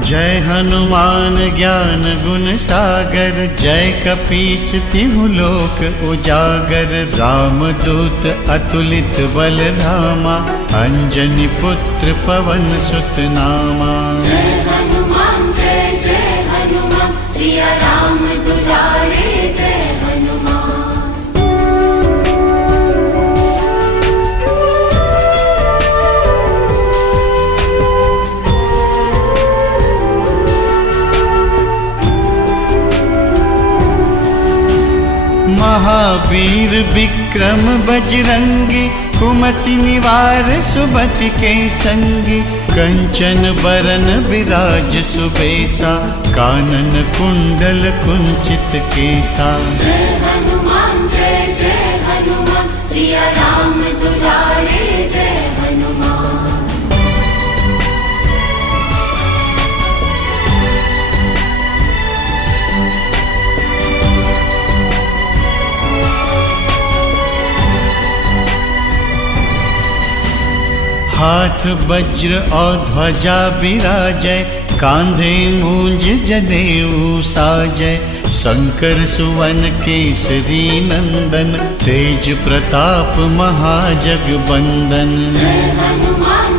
जय हनुमान ज्ञान गुण सागर, जय कपीस तिहु लोक उजागर। राम दूत अतुलित बल धामा, अंजनी पुत्र पवन सुत नामा। जय हनुमान सिया राम दुलारे जय हनुमान। महावीर विक्रम बजरंगी, कुमति निवार सुमति के संगी। कंचन बरन विराज सुबेसा, कानन कुंडल कुंचित केसा। जय हनुमान सिया राम दुलारे जय हनुमान। हाथ वज्र और ध्वजा विराजय, कांधे मूंज जनेऊ साजय। शंकर सुवन केसरी नंदन, तेज प्रताप महाजगबंदन। जय हनुमान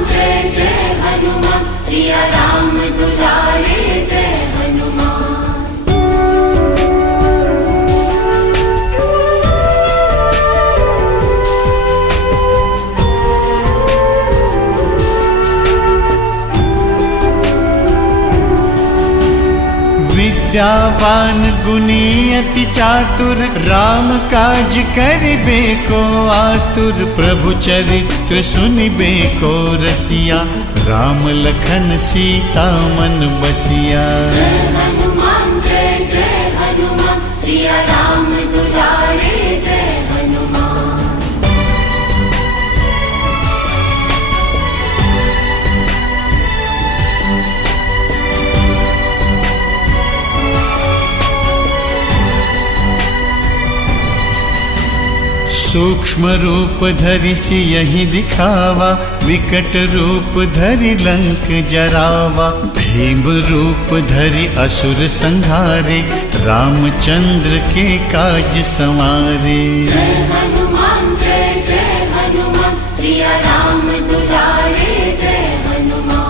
सिया राम दुलारे जय हनुमान। विद्यावान गुणी अति चातुर, राम काज करिबे को आतुर। प्रभु चरित्र सुनिबे को रसिया, राम लखन सीता मन बसिया। जय हनुमान सिया राम दुलारे जय हनुमान। सूक्ष्म रूप धरि सियहि दिखावा, विकट रूप धरि लंक जरावा। भीम रूप धरि असुर संहारे, रामचंद्र के काज संवारे। जय हनुमान सिया राम दुलारे जय हनुमान।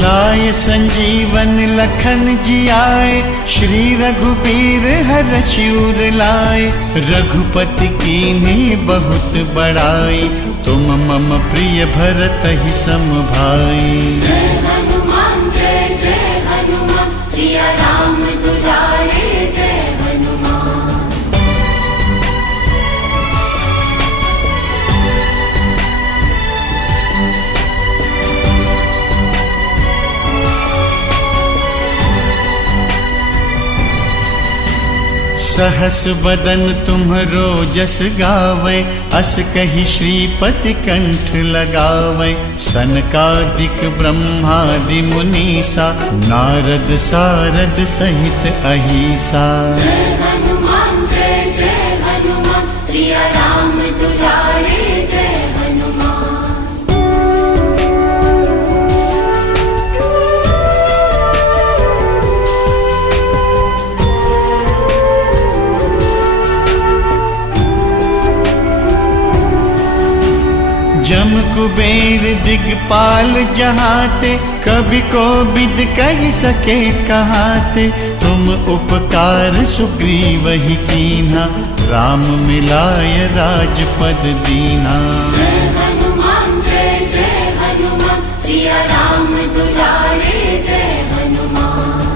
लाय संजीवन लखन जियाए, श्री रघुबीर हरषि उर लाए। रघुपति कीन्ही बहुत बड़ाई, तुम मम प्रिय भरतहि सम भाई। जय हनुमान सिया राम दुलारे जय हनुमान। सहस बदन तुम्हरो जस गावै, अस कहि श्रीपति कंठ लगावै। सनकादिक ब्रह्मादि मुनीसा, नारद सारद सहित अहिसा। जय हनुमान सिया राम दुलारे जय हनुमान। जम कुबेर दिगपाल जहाते, कवि को बिद कहि सके कहाते। तुम उपकार सुग्रीवहि कीन्हा, राम मिलाय राजपद दीन्हा। जय हनुमान सिया राम दुलारे जय हनुमान।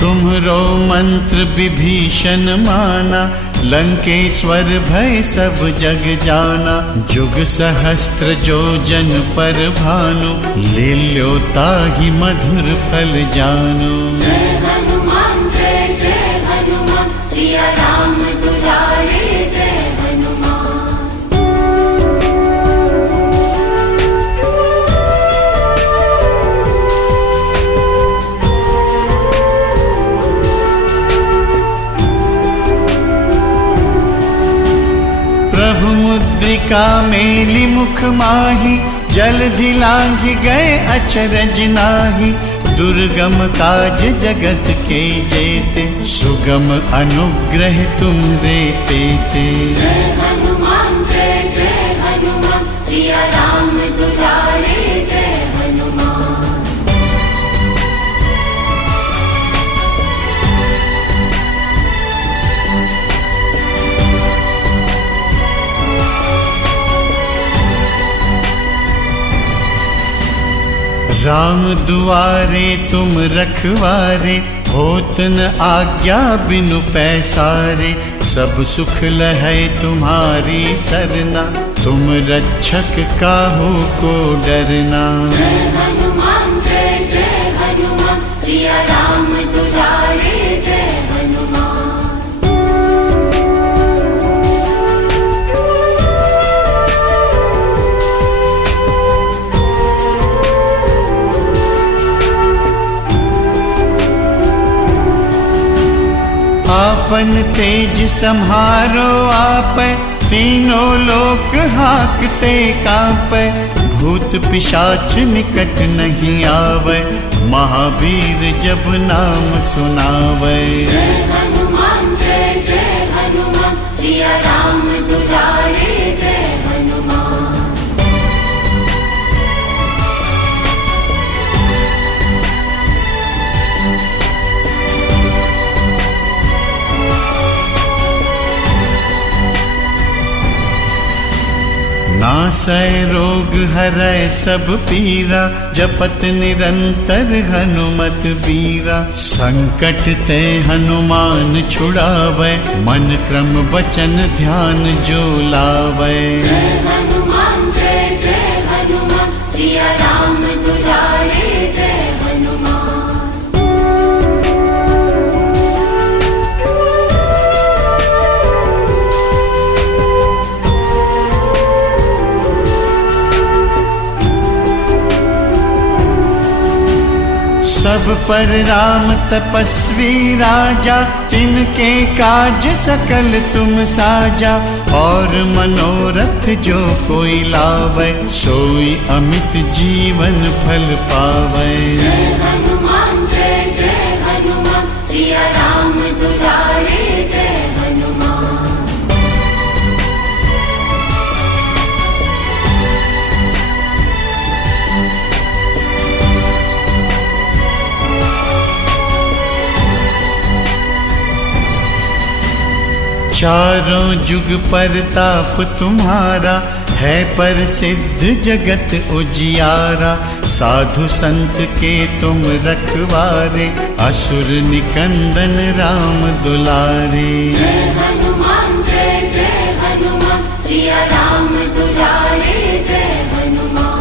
तुम्हरो मंत्र विभीषण माना, लंकेश्वर भय सब जग जाना। जुग सहस्त्र जो जन पर भानु, लील्यो ताहि मधुर फल जानु। जय हनुमान लंका मेली मुख माही, जलधि लांघि गए अचरज नाहि। दुर्गम काज जगत के जेते, सुगम अनुग्रह तुम रे तेते। जय हनुमान जय जय हनुमान, सिया राम दुलारे जय हनुमान। राम दुआरे तुम रखवारे, होत न आज्ञा बिनु पैसारे। सब सुख लहै तुम्हारी सरना, तुम रक्षक काहू को डरना। जय हनुमान जय जय हनुमान, सिया राम दुलारे जय हनुमान। आपन तेज सम्हारो आपै, तीनों लोक हाकते कांपै। भूत पिशाच निकट नहीं आवै, महावीर जब नाम सुनावै। जय हनुमान जय जय हनुमान, सिया राम दुलारे जय हनुमान। नासै रोग हरै सब पीरा, जपत निरंतर हनुमत बीरा। संकट ते हनुमान छुड़ावै, मन क्रम वचन ध्यान जो लावै। जय हनुमान जय जय हनुमान, सिया राम दुलारे जय हनुमान। सब पर राम तपस्वी राजा, तिनके काज सकल तुम साजा। और मनोरथ जो कोई लावै, सोई अमित जीवन फल पावै। जय हनुमान जय जय हनुमान, सिया राम दुलारे जय हनुमान। चारों जुग परताप तुम्हारा, है प्रसिद्ध जगत उजियारा। साधु संत के तुम रखवारे, असुर निकंदन राम दुलारे। जय हनुमान जय जय हनुमान, सिया राम दुलारे जय हनुमान।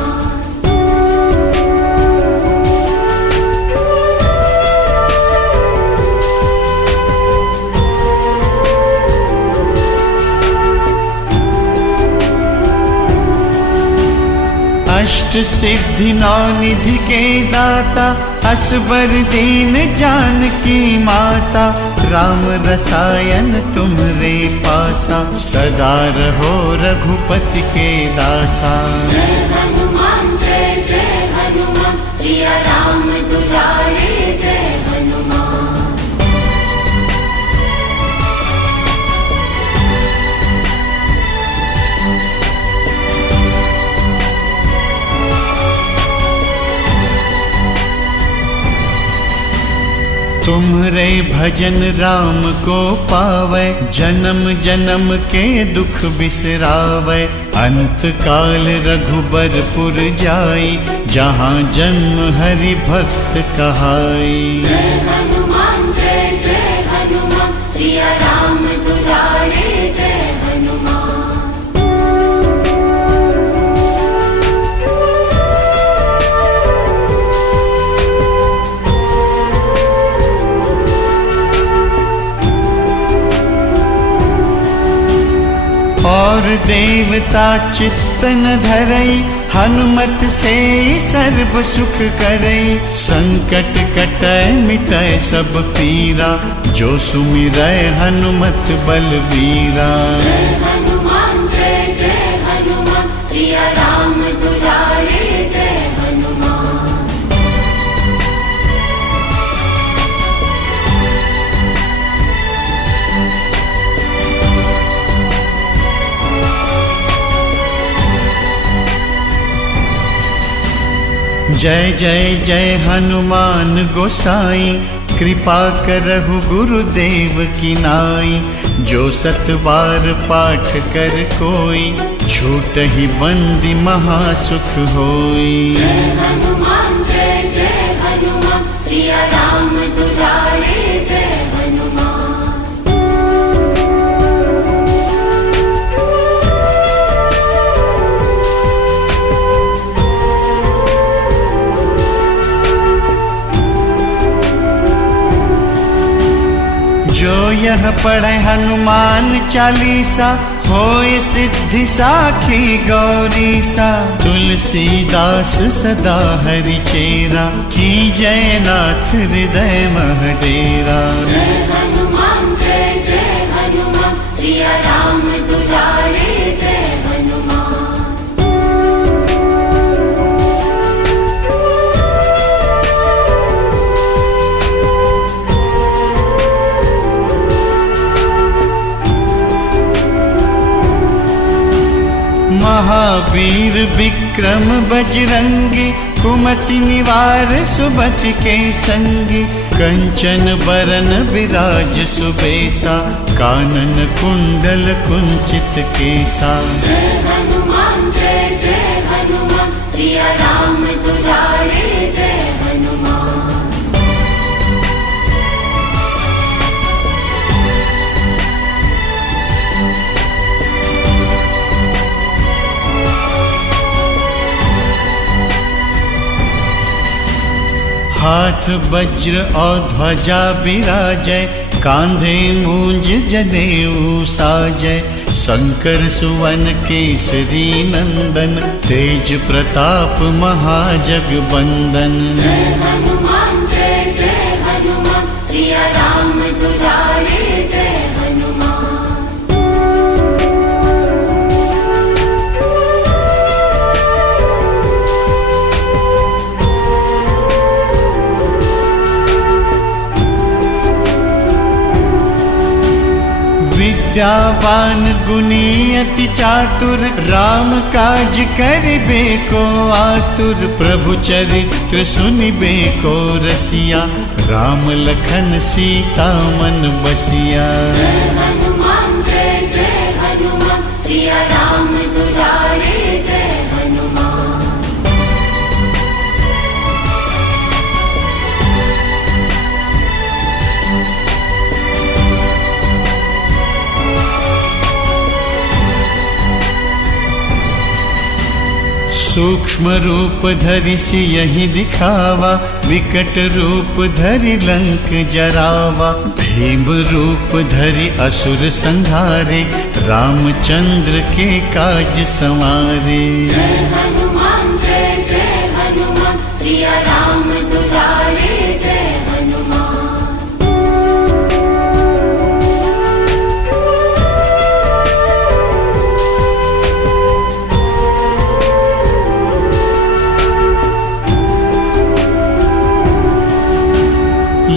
अष्ट सिद्धि नौ निधि के दाता, असबर दीन जानकी माता। राम रसायन तुम रे पासा, सदा रहो रघुपति के दासा। जय हनुमान जय जय हनुमान, सिया राम दुलारे जय हनुमान। तुम्हरे भजन राम को पावै, जन्म जन्म के दुख बिसरावै। अंत काल रघुबरपुर जाई, जहाँ जन्म हरि भक्त कहाई। जय हनुमान जय जय हनुमान, सिया राम दुलारे जय हनुमान। और देवता चित्तन धरई, हनुमत से सर्व सुख करई। संकट कटै मिटै सब पीरा, जो सुमिरै हनुमत बलबीरा। जय हनुमान जय जय हनुमान, जय जय जय हनुमान गोसाई, कृपा करहु गुरुदेव की नाई। जो सतबार पाठ कर कोई, छूटहि बंदी महासुख होई। जय हनुमान सिया राम दुलारे जय हनुमान। जो यह पढ़े हनुमान चालीसा, होय सिद्धि साखी गौरीसा। तुलसीदास सदा हरि चेरा, की जय नाथ हृदय मह डेरा। जय हनुमान सिया राम दुलारे जय हनुमान। महावीर विक्रम बजरंगी, कुमति निवार सुमति के संगी। कंचन बरन विराज सुबेसा, कानन कुंडल कुंचित केसा। जय हनुमान सिया राम दुलारे जय हनुमान। हाथ वज्र और ध्वजा विराजय, कांधे मूंज जनेऊ साजय। शंकर सुवन केसरी नंदन, तेज प्रताप महाजगबंदन। जय हनुमान सिया राम दुलारे जय हनुमान। विद्यावान गुणी अति चातुर, राम काज करिबे को आतुर। प्रभु चरित्र सुनिबे को रसिया, राम लखन सीता मन बसिया। जय हनुमान सिया राम दुलारे जय हनुमान। सूक्ष्म रूप धरि सियहि दिखावा, विकट रूप धरि लंक जरावा। भीम रूप धरि असुर संहारे, रामचंद्र के काज संवारे। जय हनुमान सिया राम दुलारे जय हनुमान।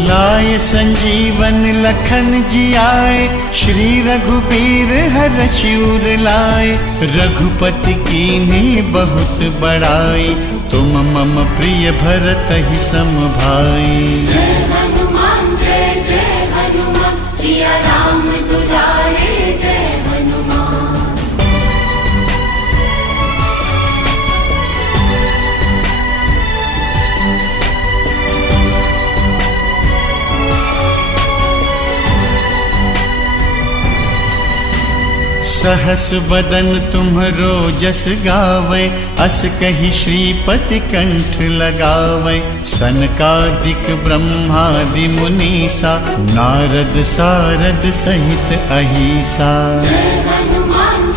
लाय संजीवन लखन जियाए, श्री रघुबीर हरषि लाए। रघुपति कीन्ही बहुत बड़ाई, तुम मम प्रिय भरतहि सम भाई। जय हनुमान सिया राम दुलारे जय हनुमान। सहस बदन तुम्हरो जस गावै, अस कहि श्रीपति कंठ लगावै। सनकादिक ब्रह्मादि मुनीसा, नारद सारद सहित अहिसा। जय हनुमान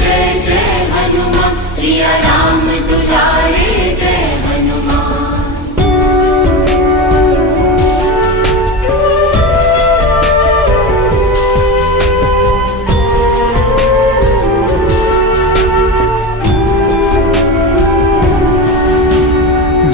सिया राम दुलारे जय हनुमान।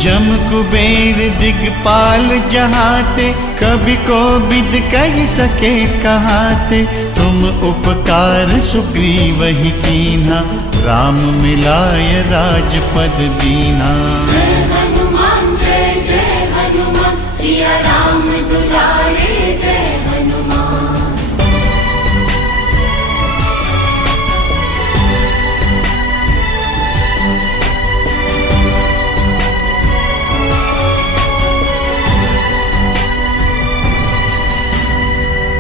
जम कुबेर दिगपाल जहाते, कभी को विद कह सके कहाते। तुम उपकार सुग्रीव ही कीन्हा, राम मिलाय राजपद दीना। जय हनुमान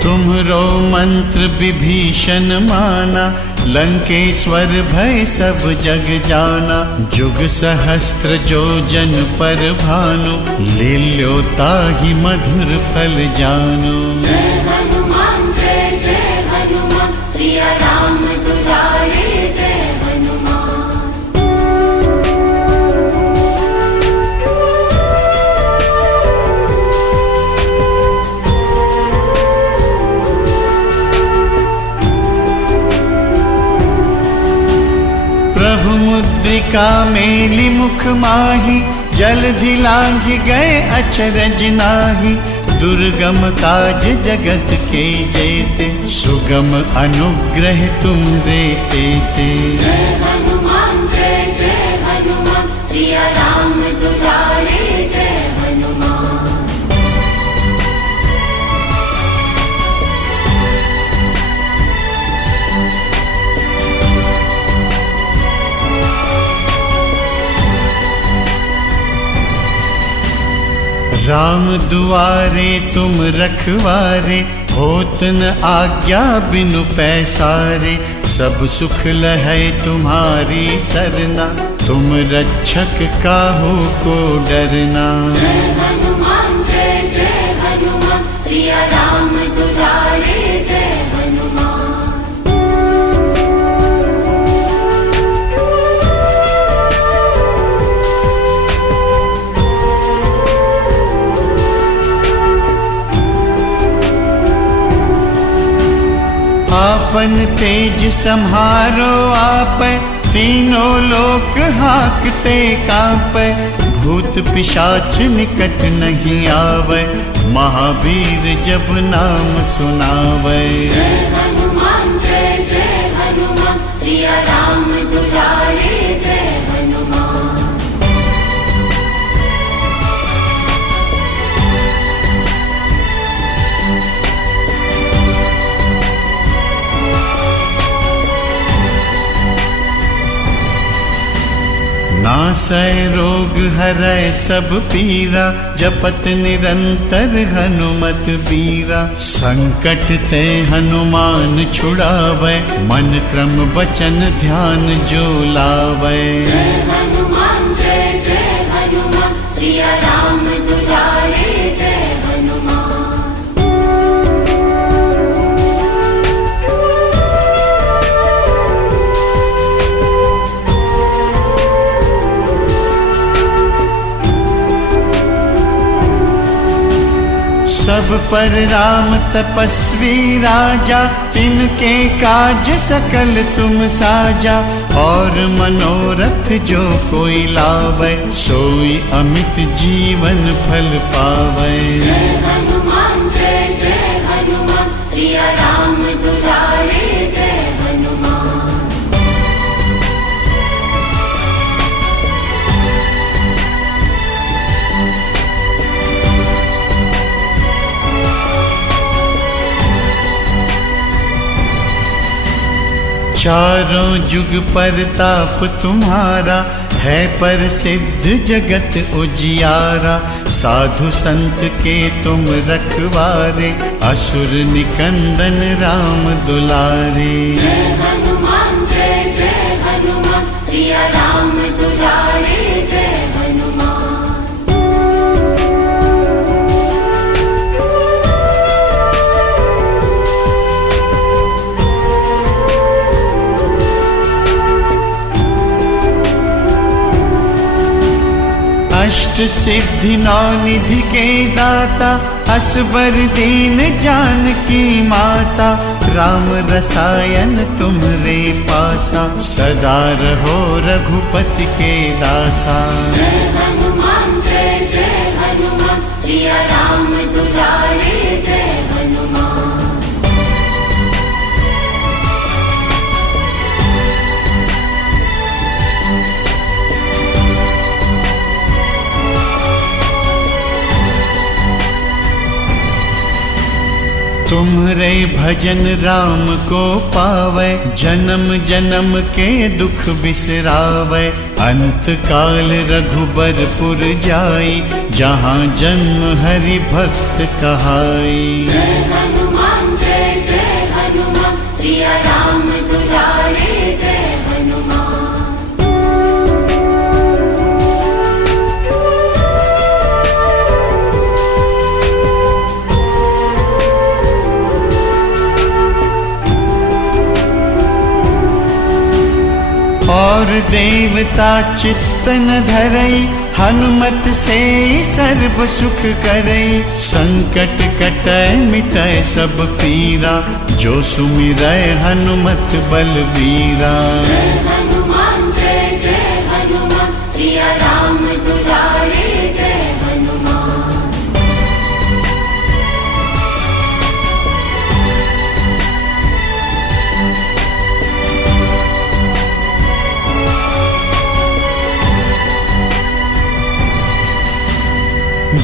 तुम्हरो मंत्र विभीषण माना, लंकेश्वर भय सब जग जाना। जुग सहस्त्र जो जन पर भानु, लील्यो ताहि मधुर फल जानो। जय हनुमान सिया राम दुलारे जय हनुमान। प्रभु मुद्रिका मेली मुख माही, जलधि लांघि गए अचरज नाहि। दुर्गम काज जगत के जेते, सुगम अनुग्रह तुम रे तेते। जय हनुमान सिया राम दुलारे जय हनुमान। राम दुआरे तुम रखवारे, होत न आज्ञा बिनु पैसारे। सब सुख लहै तुम्हारी सरना, तुम रक्षक काहू को डरना। जय हनुमान सिया राम दुलारे जय हनुमान। आपन तेज सम्हारो आपै, तीनों लोक हाकते कांपै। भूत पिशाच निकट नहीं आवै, महावीर जब नाम सुनावै। जय हनुमान सिया राम दुलारे जय हनुमान। नासै रोग हरै सब पीरा, जपत निरंतर हनुमत बीरा। संकट ते हनुमान छुड़ावै, मन क्रम वचन ध्यान जो लावै। जय हनुमान सिया राम दुलारे जय हनुमान। सब पर राम तपस्वी राजा, तिनके काज सकल तुम साजा। और मनोरथ जो कोई लावै, सोई अमित जीवन फल पावै। जय हनुमान सिया राम दुलारे जय हनुमान। चारों जुग परताप तुम्हारा, है पर सिद्ध जगत उजियारा। साधु संत के तुम रखवारे, असुर निकंदन राम दुलारे। जय हनुमान सिया राम दुलारे जय हनुमान। अष्ट सिद्धि नौ निधि के दाता, असबर दीन जानकी माता। राम रसायन तुम्हरे पासा, सदा रहो रघुपति के दासा। जय हनुमान सिया राम दुलारे जय हनुमान। तुम्हरे भजन राम को पावै, जन्म जन्म के दुख बिसरावै। अंत काल रघुबरपुर जाई, जहाँ जन्म हरि भक्त कहाई। जय हनुमान सिया राम दुलारे जय हनुमान। और देवता चित्तन धरई, हनुमत से सर्व सुख करई। संकट कटै मिटै सब पीरा, जो सुमिरै हनुमत बलबीरा। जय हनुमान जय जय हनुमान, सिया राम दुलारे जय हनुमान।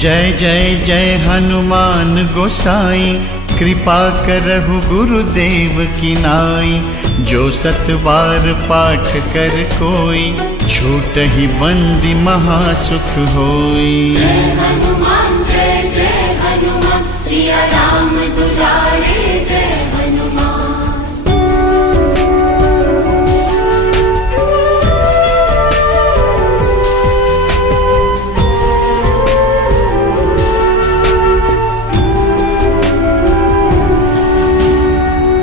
जय जय जय हनुमान गोसाई, कृपा करहु गुरुदेव की नाई। जो सतबार पाठ कर कोई, छूटहि बंदी महासुख होई। जय हनुमान जय हनुमान, सिया राम दुलारे जय हनुमान।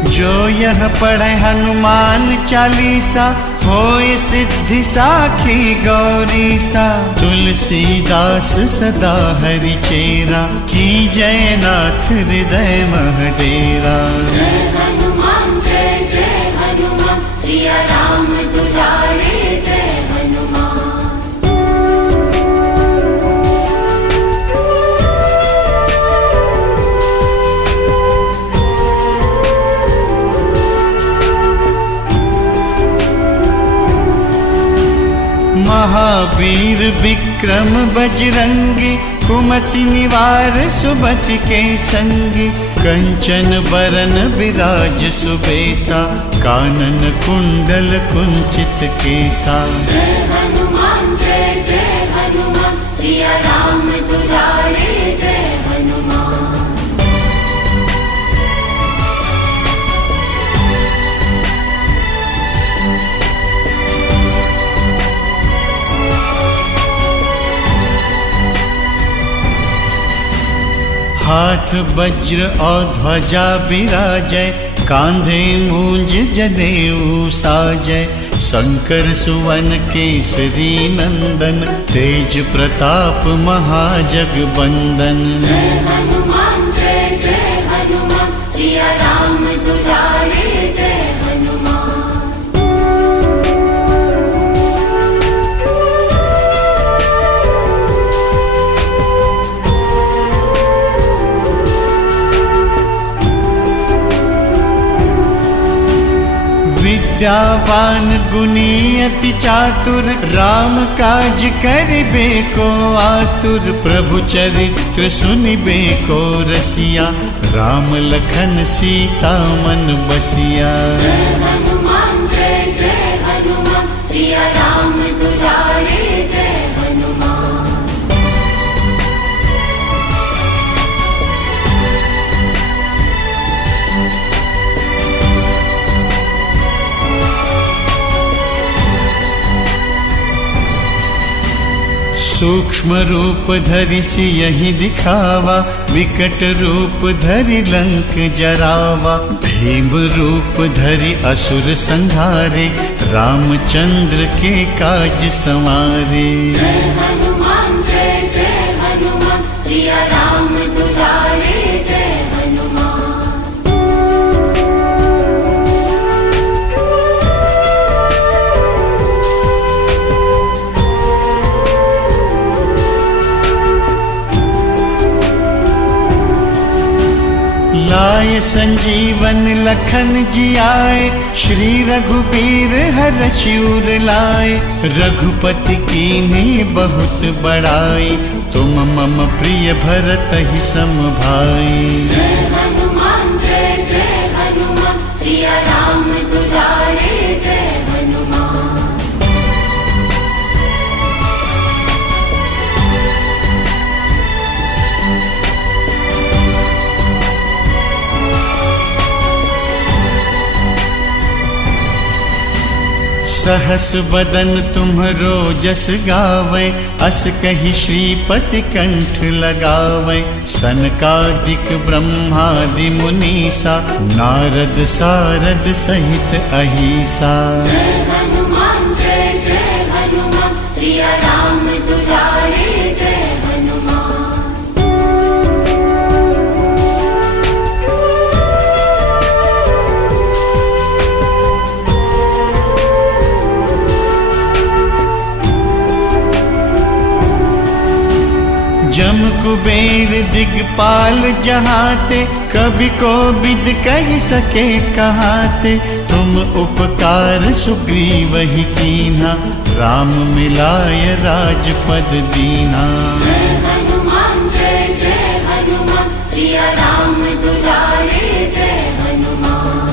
जो यह पढ़े हनुमान चालीसा, होय सिद्धि साखी गौरीसा। तुलसीदास सदा हरि चेरा, की जय नाथ हृदय मह डेरा। जय हनुमान जय हनुमान, सिया राम दुलारे जय हनुमान। महावीर विक्रम बजरंगी, कुमति निवार सुमति के संगी। कंचन बरन विराज सुबेसा, कानन कुंडल कुंचित केसा। जय हनुमान जय हनुमान, सिया राम दुलारे जय हनुमान। हाथ वज्र और ध्वजा बिराजय, कांधे मूंज जनेऊ साजय। शंकर सुवन केसरी नंदन, तेज प्रताप महाजगबंदन। जय हनुमान जय हनुमान, सिया राम दुलारे जय हनुमान। विद्यावान गुणी अति चातुर, राम काज करिबे को आतुर। प्रभु चरित्र सुनिबे को रसिया, राम लखन सीता मन बसिया। जय हनुमान जय हनुमान, सिया राम दुलारे जय हनुमान। सूक्ष्म रूप धरि सियहि दिखावा, विकट रूप धरि लंक जरावा। भीम रूप धरि असुर संहारे, रामचंद्र के काज संवारे। जय हनुमान जय हनुमान, सिया राम दुलारे जय हनुमान। लाय संजीवन लखन जियाए, श्री रघुबीर हरषि उर लाए। रघुपति कीन्ही बहुत बड़ाई, तुम मम प्रिय भरतहि सम भाई। जय हनुमान जय हनुमान, सिया राम दुलारे जय हनुमान। सहस बदन तुम्हरो जस गावै, अस कहि श्रीपति कंठ लगावै। सनकादिक ब्रह्मादि मुनीसा, नारद सारद सहित अहिसा। जय हनुमान सिया राम दुलारे जय हनुमान। जम कुबेर दिगपाल जहाते, कभी को बिद कह सके कहाते। तुम उपकार सुग्रीव ही कीन्हा, राम मिलाय राजपद दीना। जय हनुमान सिया राम दुलारे जय हनुमान।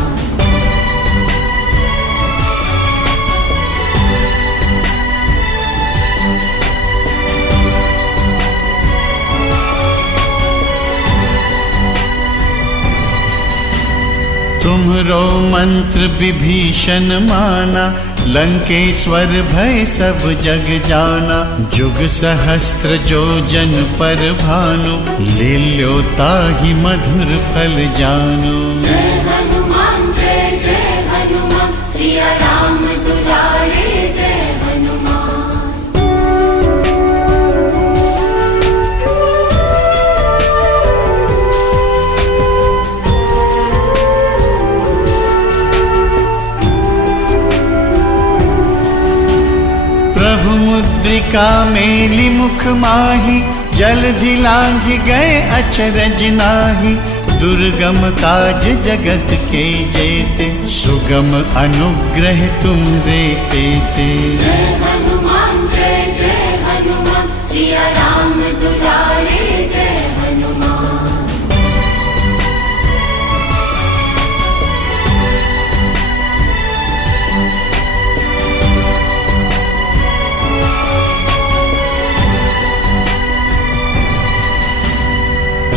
तुम्हरो मंत्र विभीषण माना, लंकेश्वर भय सब जग जाना। जुग सहस्त्र जो जन पर भानु, लील्यो ताहि मधुर फल जानु। जय हनुमान सिया राम दुलारे जय हनुमान। प्रभु मुद्रिका मेली मुख माही, जलधि लांघि गए अचरज नाहि। दुर्गम काज जगत के जेते, सुगम अनुग्रह तुमरे तेते। जय हनुमान सिया राम दुलारे जय हनुमान।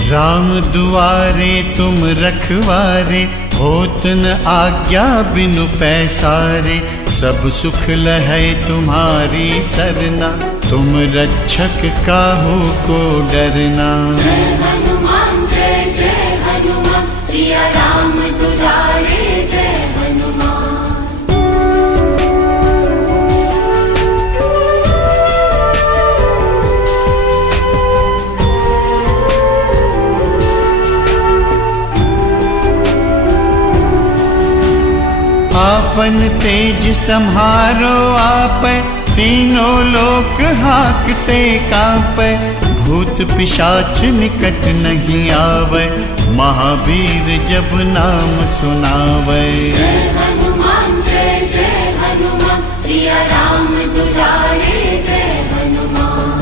राम दुआरे तुम रखवारे, होत न आज्ञा बिनु पैसारे। सब सुख लहै तुम्हारी सरना, तुम रक्षक काहू को डरना। जय हनुमान सिया राम दुलारे जय हनुमान। आपन तेज सम्हारो आपै, तीनों लोक हाकते कांपै। भूत पिशाच निकट नहीं आवै, महावीर जब नाम सुनावै। जय हनुमान सिया राम दुलारे जय हनुमान।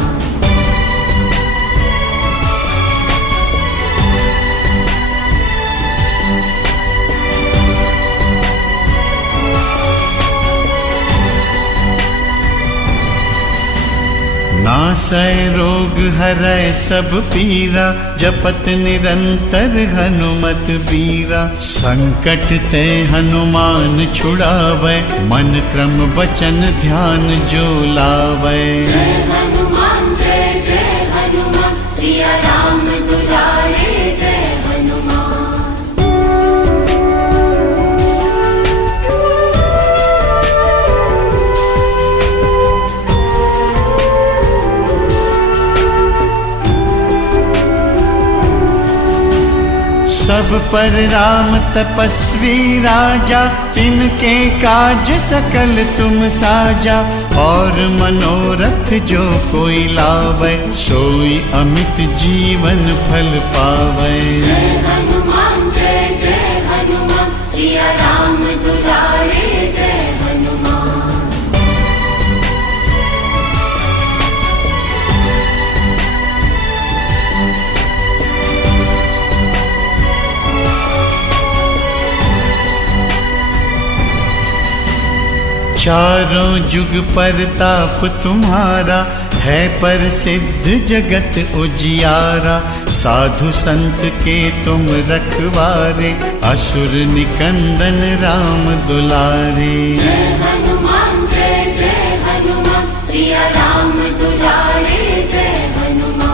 नासै रोग हरै सब पीरा, जपत निरंतर हनुमत बीरा। संकट ते हनुमान छुड़ावै, मन क्रम वचन ध्यान जो लावै। जय हनुमान सिया राम दुलारे जय हनुमान। सब पर राम तपस्वी राजा, तिनके काज सकल तुम साजा। और मनोरथ जो कोई लावै, सोई अमित जीवन फल पावै। जय हनुमान सिया राम दुलारे जय हनुमान। चारों जुग परताप तुम्हारा, है पर सिद्ध जगत उजियारा। साधु संत के तुम रखवारे, असुर निकंदन राम दुलारे। जय हनुमान सिया राम दुलारे जय हनुमान।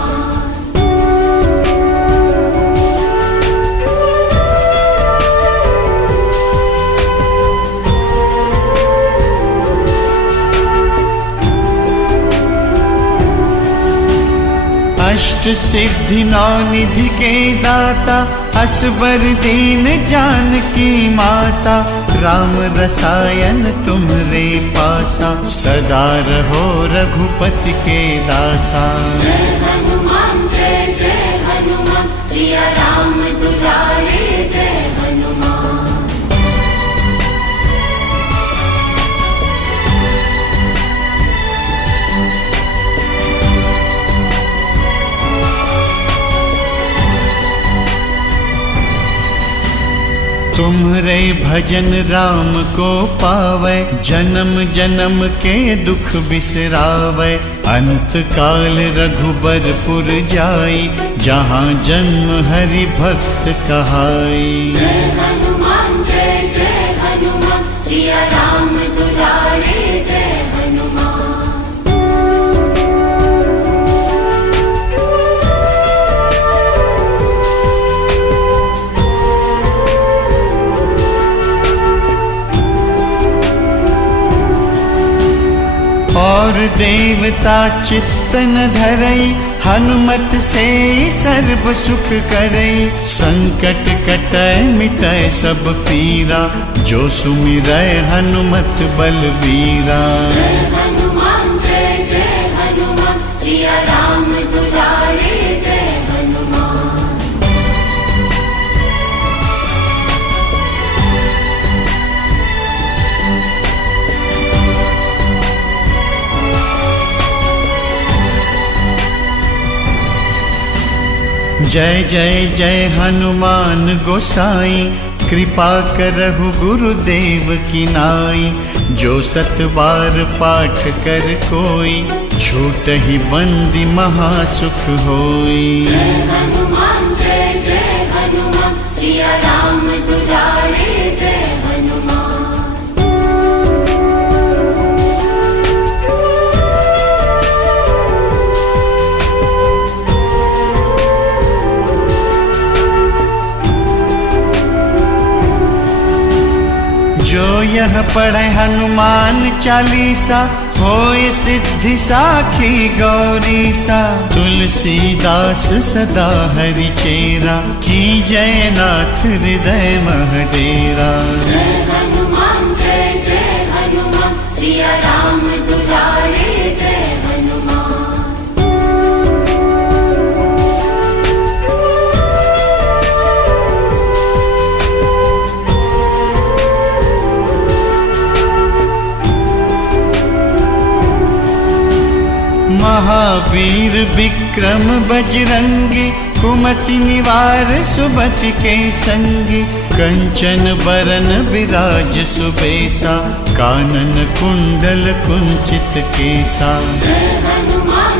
अष्ट सिद्धि नौ निधि के दाता असबर दीन जानकी माता राम रसायन तुम्हरे पासा सदा रहो रघुपति के दासा। जय हनुमान सिया राम दुलारे जय हनुमान। तुम्हरे भजन राम को पावै जन्म जन्म के दुख बिसरावै अंत काल रघुबरपुर जाई जहाँ जन्म हरि भक्त कहाई। जय हनुमान सिया राम दुलारे जय हनुमान। और देवता चित्तन धरई हनुमत से सर्व सुख करई संकट कटै मिटै सब पीरा जो सुमिरै हनुमत बलबीरा। जय हनुमान सिया राम दुलारे जय हनुमान। जय जय जय हनुमान गोसाई कृपा करहु गुरुदेव की नाई जो सतबार पाठ कर कोई छूटहि बंदी महासुख होई। जय हनुमान सिया राम दुलारे जय हनुमान। जो यह पढ़े हनुमान चालीसा होय सिद्धि साखी गौरीसा तुलसीदास सदा हरि चेरा की जय नाथ हृदय मह डेरा। जय हनुमान सिया राम दुलारे जय हनुमान। महावीर विक्रम बजरंगी कुमति निवार सुमति के संगी कंचन बरन विराज सुबेसा कानन कुंडल कुंचित केसा। जय हनुमान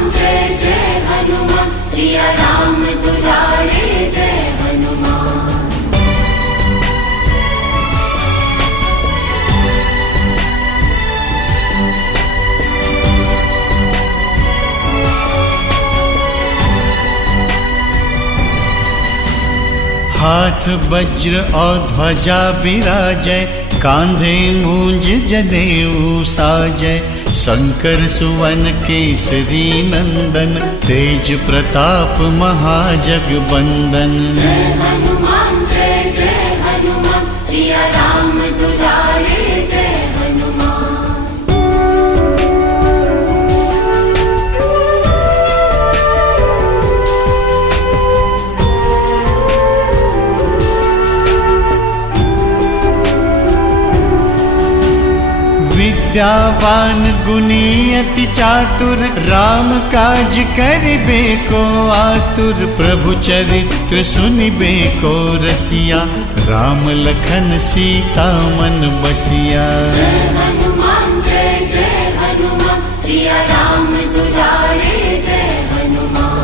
सिया राम दुलारे जय हनुमान। हाथ वज्र और ध्वजा बिराजय कांधे मूंज जनेऊ साजय शंकर सुवन केसरी नंदन तेज प्रताप महाजगबंदन। जय हनुमान सिया राम दुलारे जय हनुमान। विद्यावान गुणी अति चातुर राम काज करिबे को आतुर प्रभु चरित्र सुनिबे को रसिया राम लखन सीता मन बसिया। जय हनुमान सिया राम दुलारे जय हनुमान।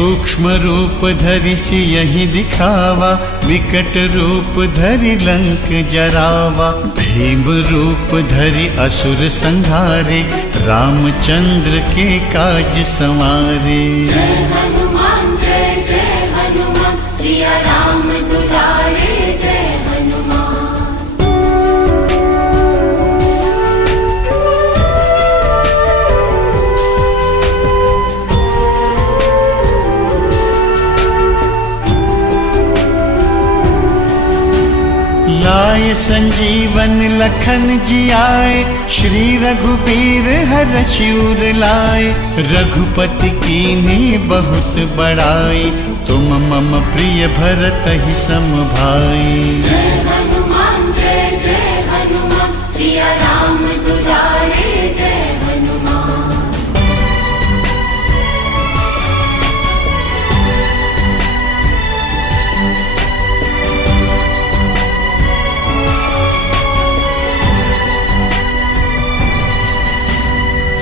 सूक्ष्म रूप धरि सियहि दिखावा, विकट रूप धरि लंक जरावा। भीम रूप धरि असुर संहारे, रामचंद्र के काज संवारे। जय हनुमान सिया राम दुलारे जय हनुमान। लाय संजीवन लखन जियाए, श्री रघुबीर हरषि उर लाए। रघुपति कीन्ही बहुत बड़ाई, तुम मम प्रिय भरतहि सम भाई। जय हनुमान सिया राम दुलारे जय हनुमान।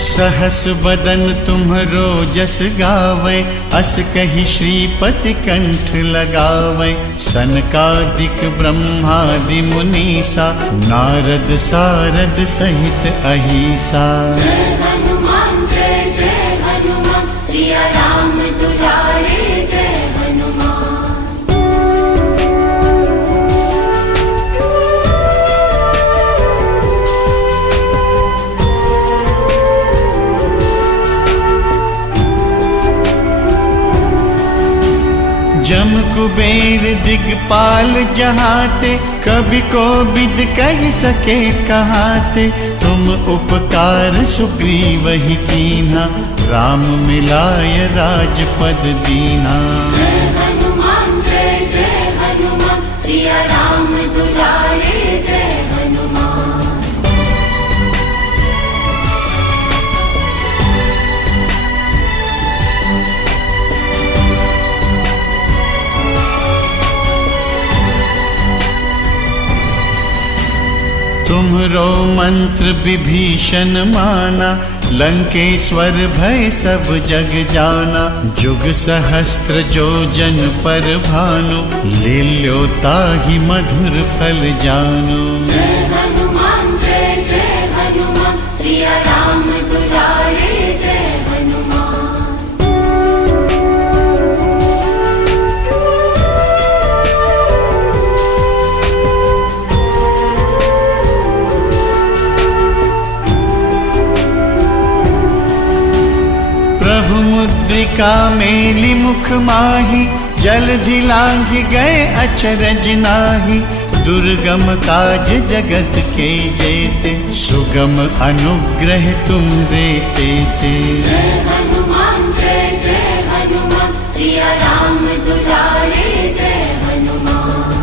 सहस बदन तुम्हरो जस गावै, अस कहि श्रीपति कंठ लगावै। सनकादिक ब्रह्मादि मुनीसा, नारद सारद सहित अहिसा। जय हनुमान सिया राम दुलारे जय हनुमान। जम कुबेर दिगपाल जहाते, कवि को बिद कह सके कहाते। तुम उपकार सुग्रीवहि कीन्हा, राम मिलाय राजपद दीन्हा। जय हनुमान सिया राम दुलारे जय हनुमान। तुम्हरो मंत्र विभीषण माना, लंकेश्वर भय सब जग जाना। जुग सहस्त्र जो जन पर भानु, लील्यो ताहि मधुर फल जानु। जय हनुमान सिया राम दुलारे जय हनुमान। प्रभु मुद्रिका मेलि मुख माहि, जलधि लांघि गए अचरज नाहि। दुर्गम काज जगत के जेते, सुगम अनुग्रह तुम रे तेते। जय हनुमान सिया राम दुलारे जय हनुमान।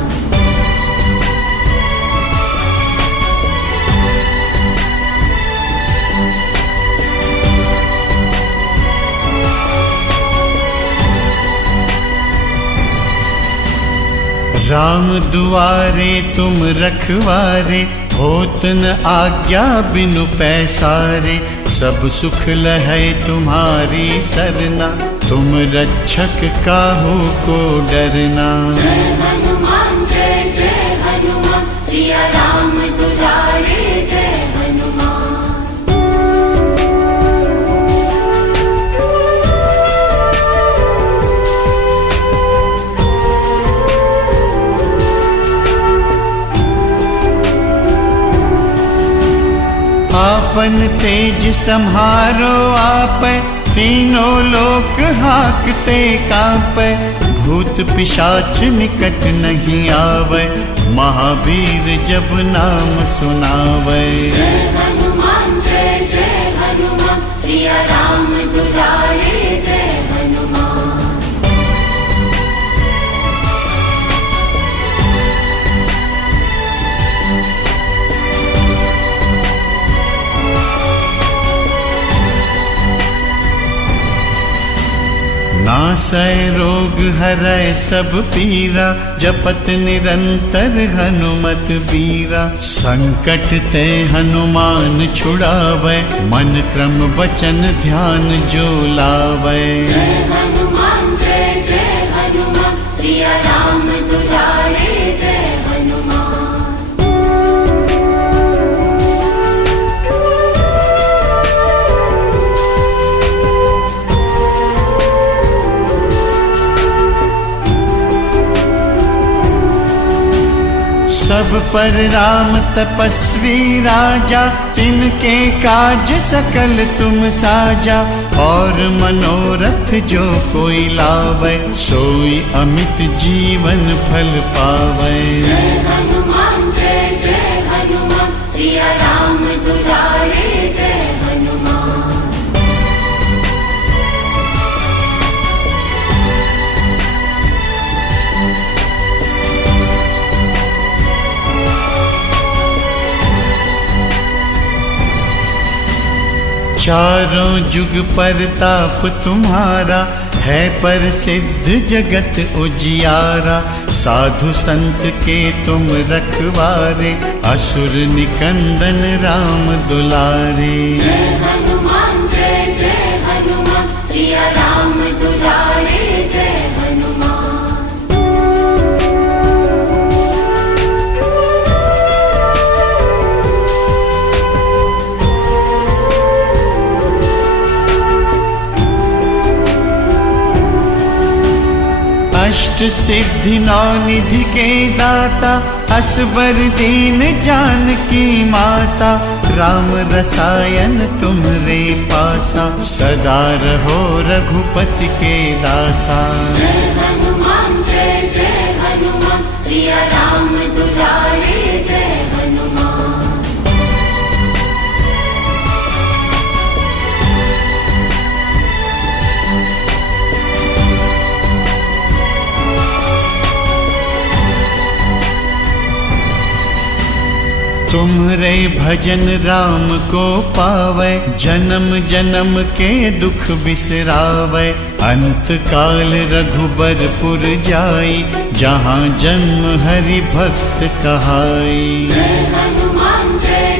राम दुआरे तुम रखवारे, होत न आज्ञा बिनु पैसारे। सब सुख लहै तुम्हारी सरना, तुम रक्षक काहू को डरना। जय हनुमान सिया राम दुलारे जय हनुमान। आपन तेज सम्हारो आपै, तीनों लोक हाकते कांपै। भूत पिशाच निकट नहीं आवै, महावीर जब नाम सुनावै। जय हनुमान सिया राम दुलारे जय हनुमान। नासै रोग हरै सब पीरा, जपत निरंतर हनुमत बीरा। संकट ते हनुमान छुड़ावै, मन क्रम वचन ध्यान जो लावै। जय हनुमान सिया राम दुलारे जय हनुमान। सब पर राम तपस्वी राजा, तिनके काज सकल तुम साजा। और मनोरथ जो कोई लावे, सोई अमित जीवन फल पावे। जय हनुमान जय हनुमान, सिया राम दुलारे जय हनुमान। चारों जुग परताप तुम्हारा, है प्रसिद्ध जगत उजियारा। साधु संत के तुम रखवारे, असुर निकंदन राम दुलारे। जय हनुमान जय हनुमान, सिया राम दुलारे जय हनुमान। अष्ट सिद्धि नौ निधि के दाता, असबर दीन जानकी माता। राम रसायन तुम्हरे पासा, सदा रहो रघुपति के दासा। जय हनुमान जय हनुमान, सिया राम दुलारे जय हनुमान। तुम्हरे भजन राम को पावै, जन्म जन्म के दुख बिसरावै। अंत काल रघुबरपुर जाई, जहाँ जन्म हरि भक्त कहाई। जय हनुमान जय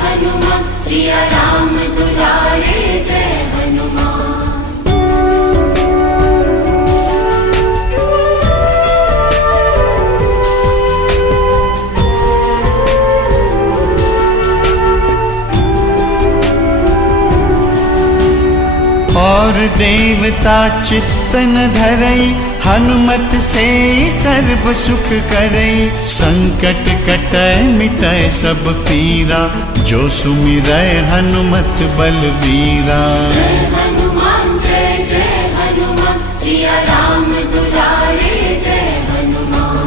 हनुमान, सिया राम दुलारे जय हनुमान। और देवता चित्तन धरई, हनुमत से सर्व सुख करई। संकट कटै मिटै सब पीरा, जो सुमिरै हनुमत बलबीरा। जय हनुमान जय हनुमान, सिया राम दुलारे जय हनुमान।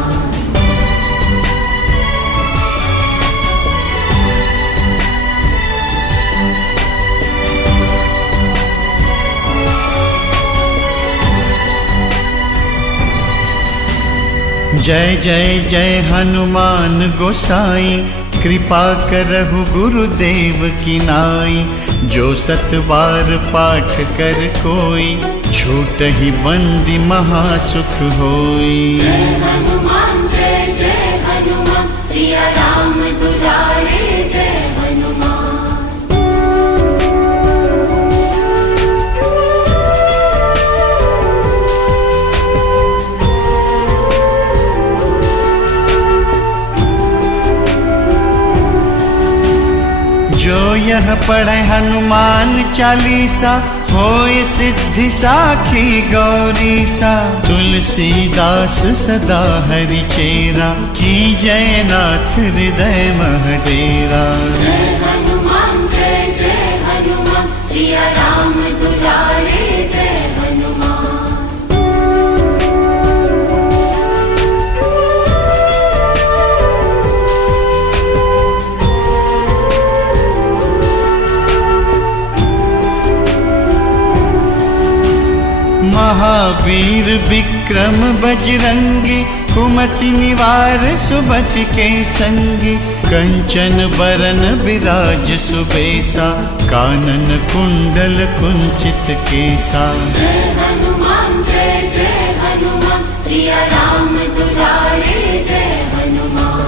जय जय जय हनुमान गोसाई, कृपा करहु गुरुदेव की नाई। जो सतबार पाठ कर कोई, छूटहि बंदी महासुख होई। जय हनुमान जय हनुमान, सिया राम दुलारे जय हनुमान। जो यह पढ़े हनुमान चालीसा, होय सिद्धि साखी गौरीसा। तुलसीदास सदा हरि चेरा, की जय नाथ हृदय मह डेरा। जय हनुमान जय हनुमान, सिया राम दुलारे जय हनुमान। महावीर विक्रम बजरंगी, कुमति निवार सुमति के संगी। कंचन बरन विराज सुबेसा, कानन कुंडल कुंचित केसा। जय हनुमान जय हनुमान, सिया राम दुलारे जय हनुमान।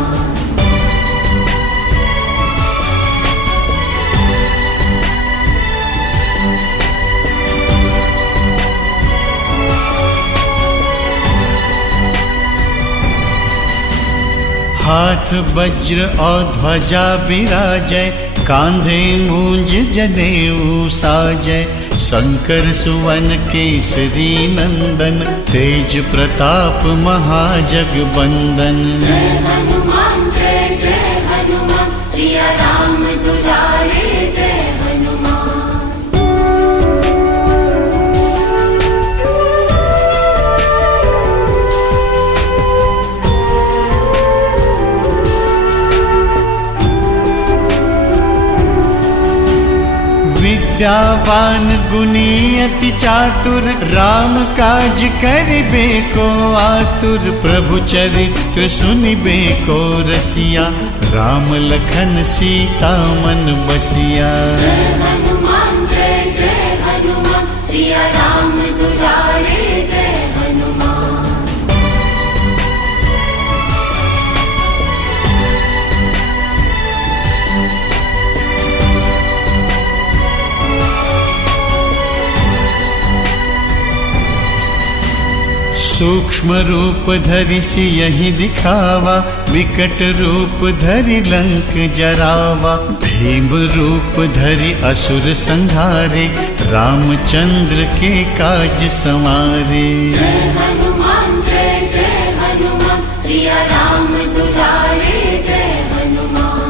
हाथ वज्र और ध्वजा विराजय, कांधे मूंज जनेऊ साजय। शंकर सुवन केसरी नंदन, तेज प्रताप महाजगबंदन। जय हनुमान जय जय हनुमान, सिया राम दुलारे जय हनुमान। विद्यावान गुणी अति चातुर, राम काज करिबे को आतुर। प्रभु चरित्र सुनिबे को रसिया, राम लखन सीता मन बसिया। जय हनुमान जय जय हनुमान, सिया राम दुलारे जय हनुमान। सूक्ष्म रूप धरि सियहि दिखावा, विकट रूप धरि लंक जरावा। भीम रूप धरि असुर संहारे, रामचंद्र के काज संवारे। जय हनुमान जय जय हनुमान, सिया राम दुलारे जय हनुमान।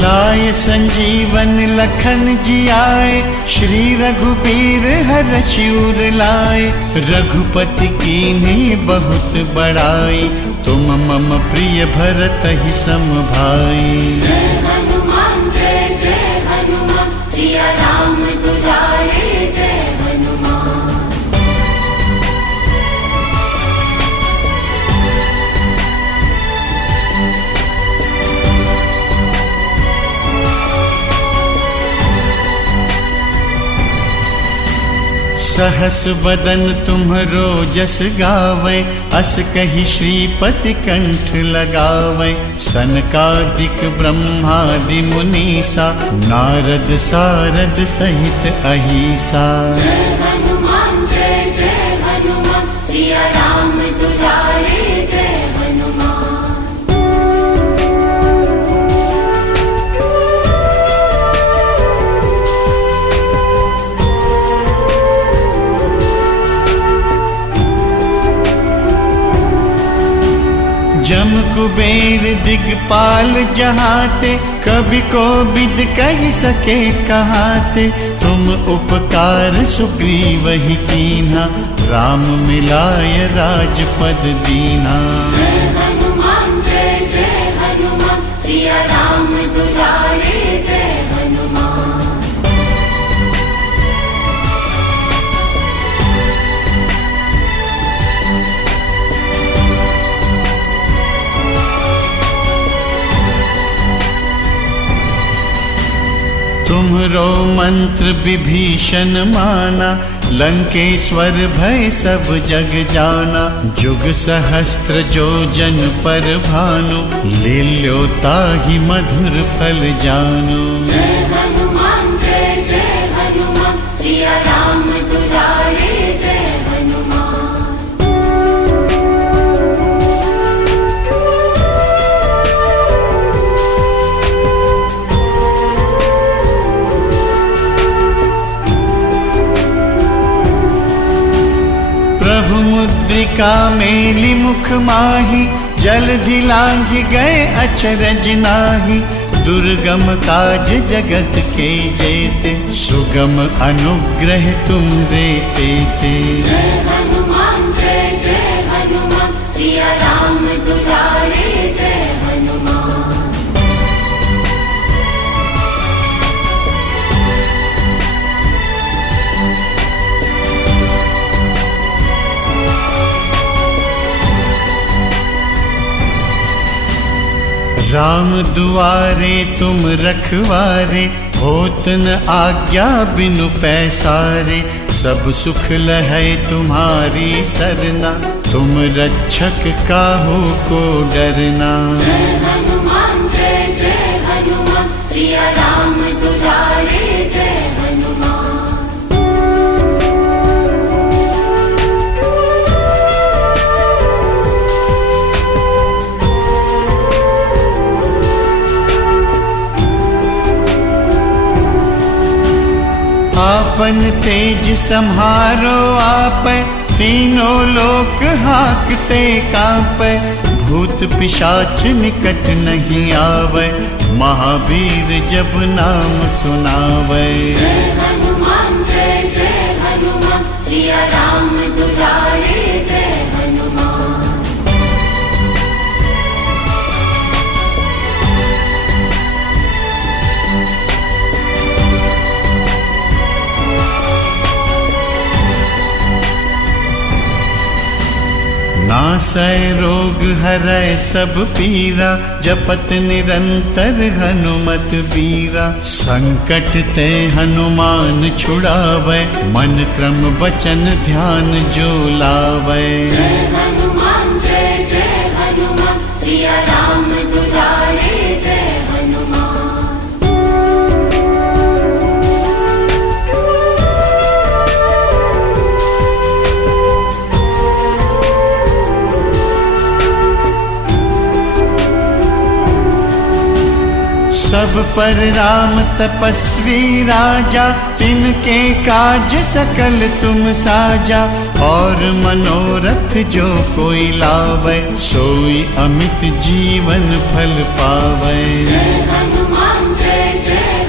लाय संजीवन लखन जियाए, श्री रघुबीर हरषि उर लाए। रघुपति कीन्ही बहुत बड़ाई, तुम मम प्रिय भरतहि सम भाई। जय हनुमान जय जय हनुमान, सिया राम दुलारे जय हनुमान। सहस बदन तुम्हरो जस गावै, अस कहि श्रीपति कंठ लगावै। सनकादिक ब्रह्मादि मुनीसा, नारद सारद सहित अहिसा। जय हनुमान जय जय हनुमान, सिया राम दुलारे जय हनुमान। जम कुबेर दिगपाल जहाते, कवि को बिद कह सके कहाते। तुम उपकार सुग्रीवहि कीन्हा, राम मिलाय राजपद दीन्हा। जय हनुमान जय जय हनुमान, सिया राम दुलारे जय हनुमान। तुम्हरो मंत्र विभीषण माना, लंकेश्वर भय सब जग जाना। जुग सहस्त्र जो जन पर भानु, लील्यो ताहि मधुर फल जानु। जय हनुमान जय जय हनुमान, सिया राम दुलारे जय हनुमान। प्रभु मुद्रिका मेलि मुख माहि, जलधि लांघि गए अचरज नाहि। दुर्गम काज जगत के जेते, सुगम अनुग्रह तुम रे तेते। जय हनुमान जय जय हनुमान, सिया राम दुलारे जय हनुमान। राम दुआरे तुम रखवारे, होत न आज्ञा बिनु पैसारे। सब सुख लहै तुम्हारी सरना, तुम रक्षक काहू को डरना। जय हनुमान सिया राम दुलारे जय हनुमान। आपन तेज सम्हारो आपै, तीनों लोक हाकते कांपै। भूत पिशाच निकट नहीं आवै, महावीर जब नाम सुनावै। जय हनुमान जय हनुमान, सिया राम दुलारे जय हनुमान। नासै रोग हरै सब पीरा, जपत निरंतर हनुमत बीरा। संकट ते हनुमान छुड़ावै, मन क्रम वचन ध्यान जो लावै। जय हनुमान जय हनुमान, सिया राम दुलारे जय हनुमान। सब पर राम तपस्वी राजा, तिनके काज सकल तुम साजा। और मनोरथ जो कोई लावै, सोई अमित जीवन फल पावै। जय हनुमान जय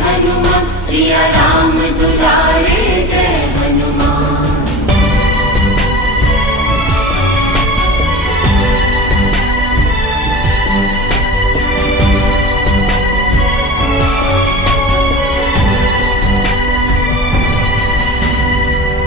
हनुमान, सिया राम दुलारे जय हनुमान।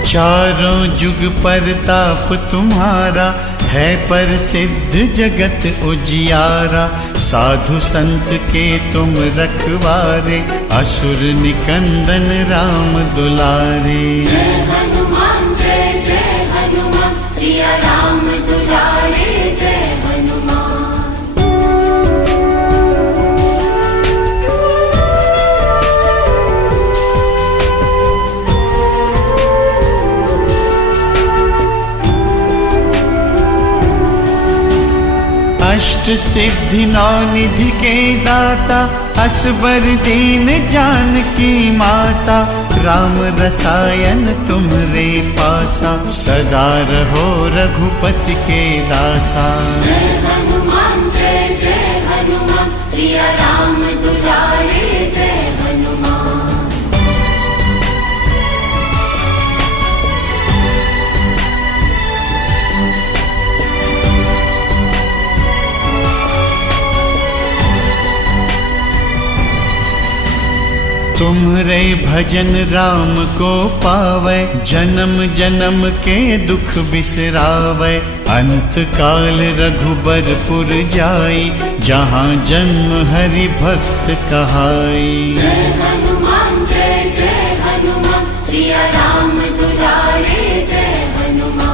चारों जुग परताप तुम्हारा, है पर सिद्ध जगत उजियारा। साधु संत के तुम रखवारे, असुर निकंदन राम दुलारे। जय हनुमान जय हनुमान, सिया राम दुलारे जय हनुमान। अष्ट सिद्धि नौ निधि के दाता, असबर दीन जानकी माता। राम रसायन तुम्हरे पासा, सदा रहो रघुपति के दासा। जय हनुमान जय हनुमान, सिया राम दुलारे जय हनुमान। तुम्हरे भजन राम को पावै, जन्म जन्म के दुख बिसरावै। अंत काल रघुबरपुर जाई, जहाँ जन्म हरि भक्त कहाई। जय हनुमान जय हनुमान, सिया राम दुलारे जय हनुमान।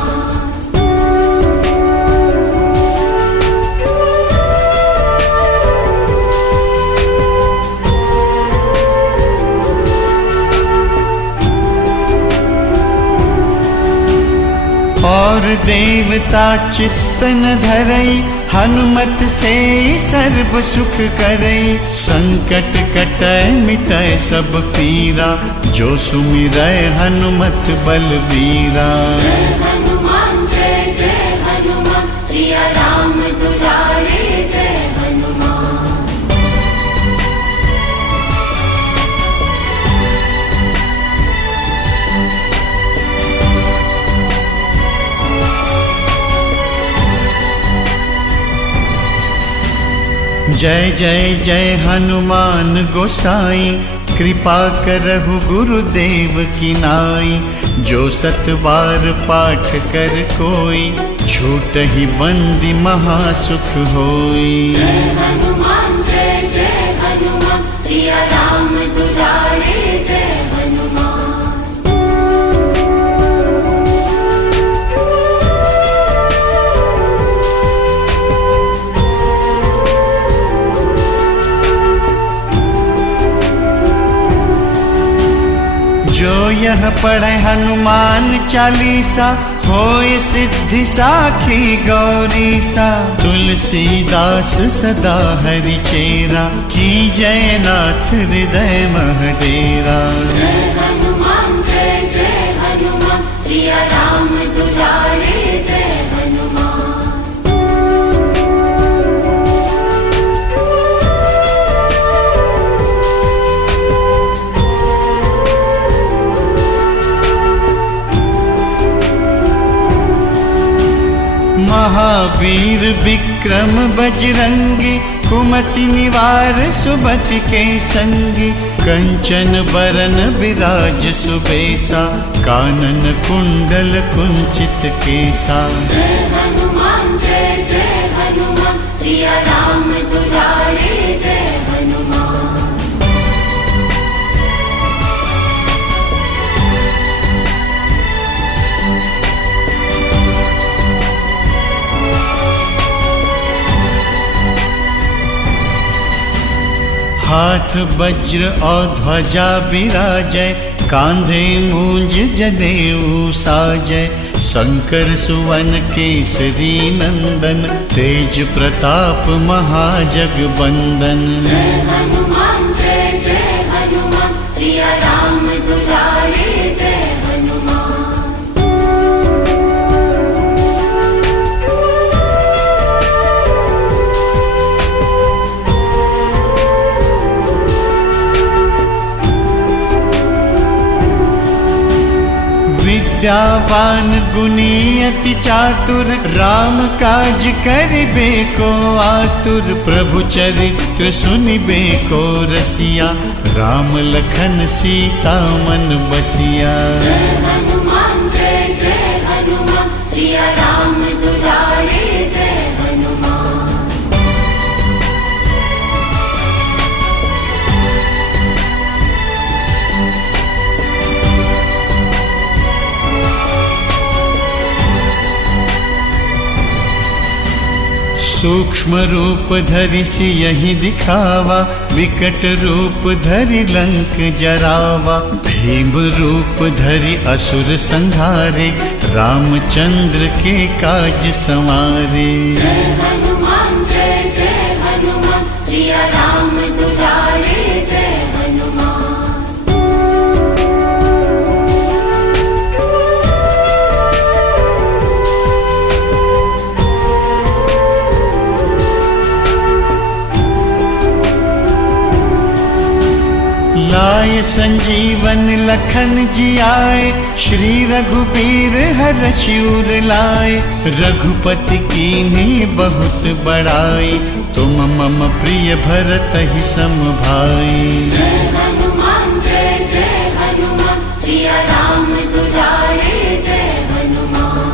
और देवता चित्तन धरई, हनुमत से सर्व सुख करई। संकट कटै मिटै सब पीरा, जो सुमिरै हनुमत बलबीरा। जय हनुमान जय हनुमान, सिया राम दुलारे जय हनुमान। जय जय जय हनुमान गोसाई, कृपा करहु गुरुदेव की नाई। जो सतबार पाठ कर कोई, छूटहि बंदी महासुख होई। जय हनुमान जय हनुमान, सिया राम दुलारे जय हनुमान। यह पढ़े हनुमान चालीसा, होए सिद्धि साखी गौरीसा। तुलसीदास सदा हरि चेरा, की जय नाथ हृदय मह डेरा। जय हनुमान सिया राम दुलारे जय हनुमान। महावीर विक्रम बजरंगी, कुमति निवार सुमति के संगी। कंचन बरन विराज सुबेसा, कानन कुंडल कुंचित केसा। जय हनुमान सिया राम दुलारे जय हनुमान। हाथ वज्र और ध्वजा विराजय, कांधे मूंज जनेऊ साजय। शंकर सुवन केसरी नंदन, तेज प्रताप महाजगबंदन। जय हनुमान सिया राम दुलारे जय हनुमान। विद्यावान गुणी अति चातुर, राम काज करिबे को आतुर। प्रभु चरित्र सुनिबे को रसिया, राम लखन सीता मन बसिया। जय हनुमान सिया राम दुलारे जय हनुमान। सूक्ष्म रूप धरि सियहि दिखावा, विकट रूप धरि लंक जरावा। भीम रूप धरि असुर संहारे, रामचंद्र के काज संवारे। जय हनुमान सिया राम दुलारे जय हनुमान। लाय संजीवन लखन जियाए, श्री रघुबीर हरषिउर लाए। रघुपति कीन्ही बहुत बड़ाई, तुम मम प्रिय भरतहि सम भाई। जय हनुमान सिया राम दुलारे जय हनुमान।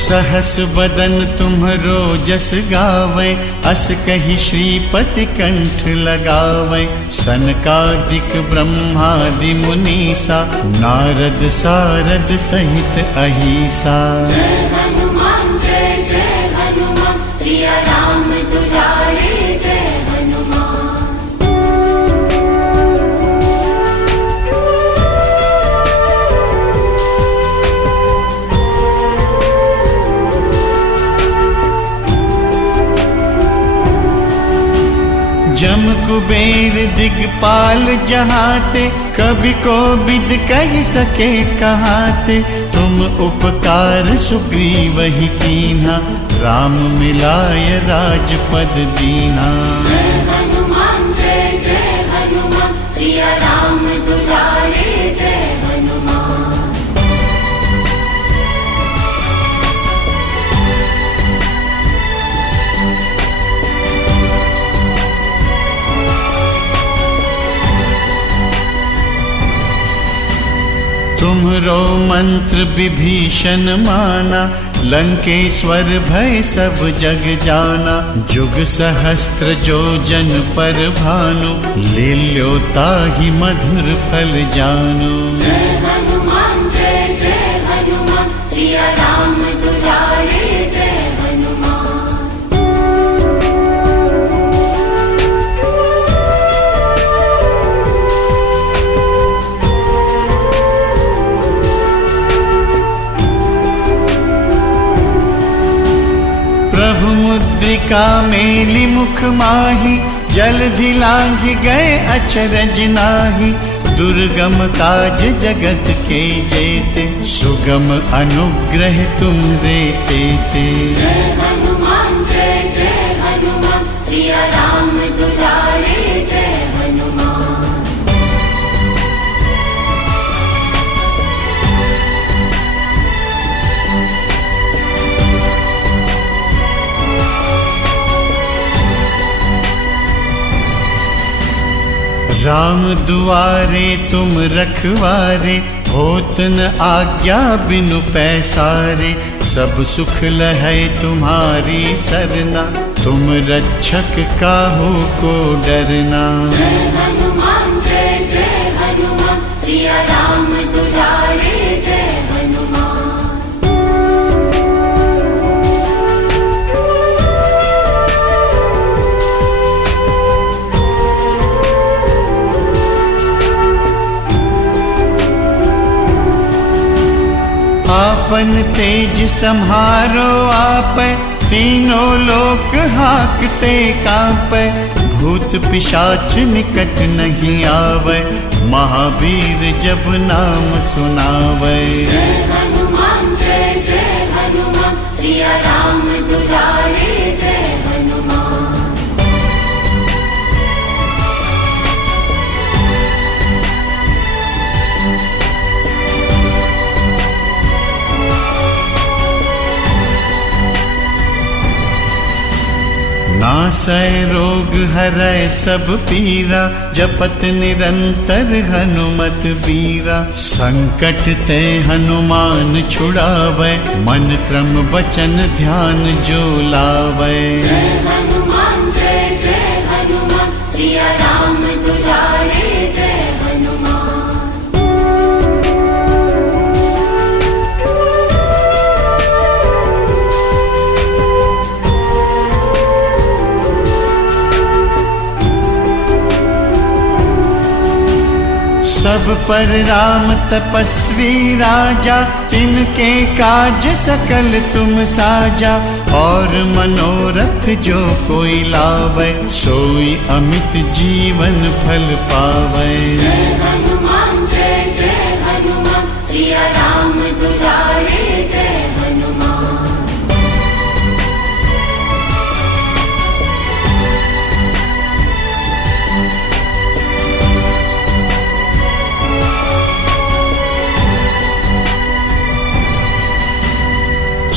सहस बदन तुम्हरो जस गावै, अस कहि श्रीपति कंठ लगावै। सनकादिक ब्रह्मादि मुनीसा, नारद सारद सहित अहिसा। जय हनुमान सिया राम दुलारे जय हनुमान। जम कुबेर दिगपाल जहाते, कवि को बिद कह सके कहाते। तुम उपकार सुग्रीवहि कीन्हा, राम मिलाय राजपद दीन्हा। जय हनुमान सिया राम दुलारे जय हनुमान। तुम्हरो मंत्र विभीषण माना, लंकेश्वर भय सब जग जाना। जुग सहस्त्र जो जन पर भानु, लील्यो ताहि मधुर फल जानु। जय हनुमान सिया राम दुलारे जय हनुमान। प्रभु मुद्रिका मेली मुख माही, जलधि लांघि गए अचरज नाहि। दुर्गम काज जगत के जेते, सुगम अनुग्रह तुम रे तेते। जय हनुमान जय जय हनुमान, सिया राम दुलारे जय हनुमान। राम दुआरे तुम रखवारे, होत न आज्ञा बिनु पैसारे। सब सुख लहै तुम्हारी सरना, तुम रक्षक काहू को डरना। जय हनुमान जय जय हनुमान, सिया राम दुलारे जय हनुमान। आपन तेज सम्हारो आपै, तीनों लोक हाकते कांपै। भूत पिशाच निकट नहीं आवै, महावीर जब नाम सुनावै। जय हनुमान जय जय हनुमान, सिया राम दुलारे जय हनुमान। नासै रोग हरै सब पीरा, जपत निरंतर हनुमत बीरा। संकट ते हनुमान छुड़ावै, मन क्रम वचन ध्यान जो लावै। जय हनुमान जय जय हनुमान, सिया राम दुलारे जय हनुमान। सब पर राम तपस्वी राजा, तिनके काज सकल तुम साजा। और मनोरथ जो कोई लावै, सोई अमित जीवन फल पावै। जय हनुमान जय जय हनुमान, सिया राम दुलारे जय हनुमान।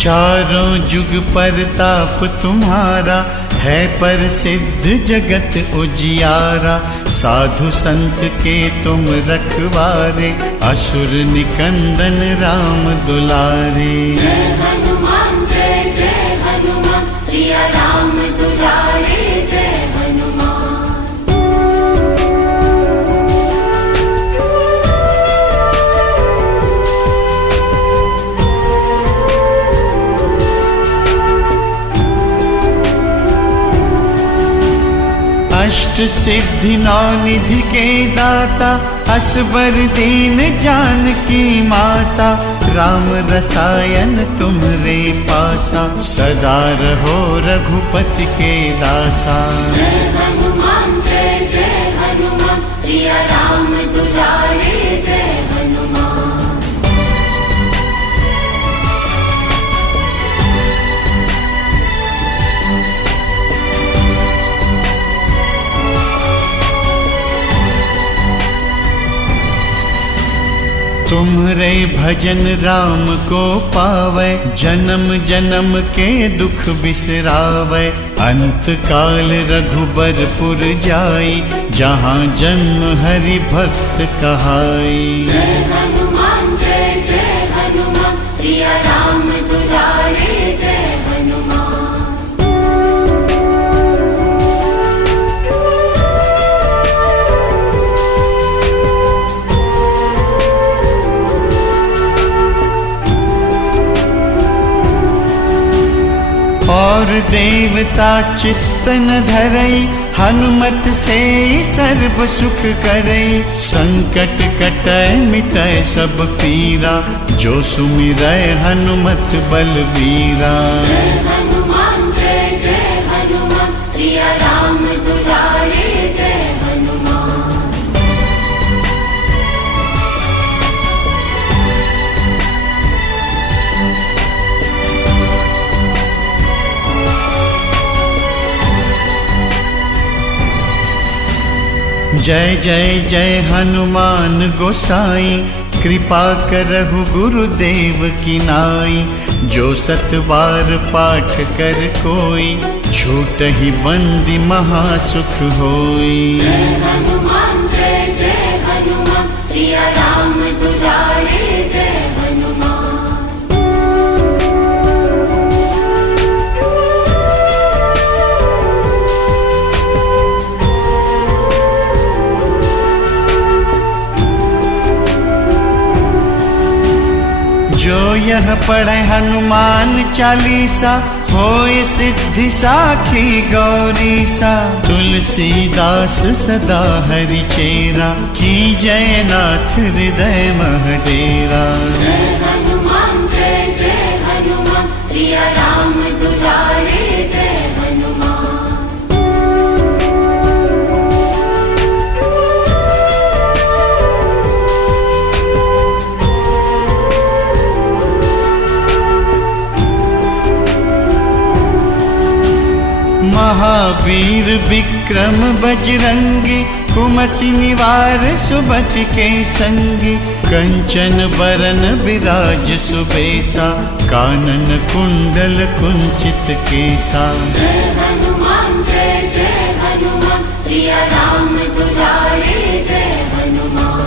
चारों जुग परताप तुम्हारा, है पर सिद्ध जगत उजियारा। साधु संत के तुम रखवारे, असुर निकंदन राम दुलारे। जय हनुमान जय जय हनुमान, सिया राम दुलारे जय हनुमान। अष्ट सिद्धि नौ निधि के दाता, असबर दीन जानकी माता। राम रसायन तुम्हरे पासा, सदा रहो रघुपति के दासा। जय हनुमान जय जय हनुमान, सिया राम दुलारे जय हनुमान। तुम्हरे भजन राम को पावै, जन्म जन्म के दुख बिसरावै। अंत काल रघुबरपुर जाई, जहाँ जन्म हरि भक्त कहाई। जय हनुमान जय जय हनुमान, सिया राम दुलारे जय हनुमान। देवता चित्त न धरई, हनुमत से सर्व सुख करई। संकट कटै मिटै सब पीरा, जो सुमिरै हनुमत बलबीरा। जय हनुमान सिया राम दुलारे जय हनुमान। जय जय जय हनुमान गोसाई, कृपा करहु गुरुदेव की नाई। जो सतबार पाठ कर कोई, छूटहि बंदी महासुख होई। जय हनुमान सिया राम दुलारे जय हनुमान। जो यह पढ़े हनुमान चालीसा, होय सिद्धि साखी गौरीसा। तुलसीदास सदा हरि चेरा, की जय नाथ हृदय मह डेरा। जय हनुमान सिया राम दुलारे जय हनुमान। महावीर विक्रम बजरंगी, कुमति निवार सुमति के संगी। कंचन बरन विराज सुबेसा, कानन कुंडल कुंचित केसा। जय हनुमान सिया राम दुलारे जय हनुमान।